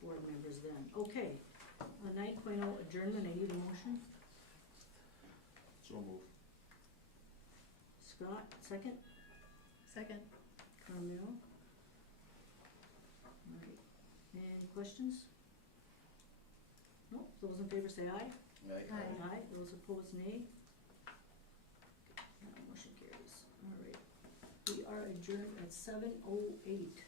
board members then. Okay, 9.0 adjournment, I need a motion. So move. Scott, second. Second. Carmel. Alright, any questions? No, those in favor say aye. Aye. Aye, those opposed nay. Motion carries, alright. We are adjourned at 7:08.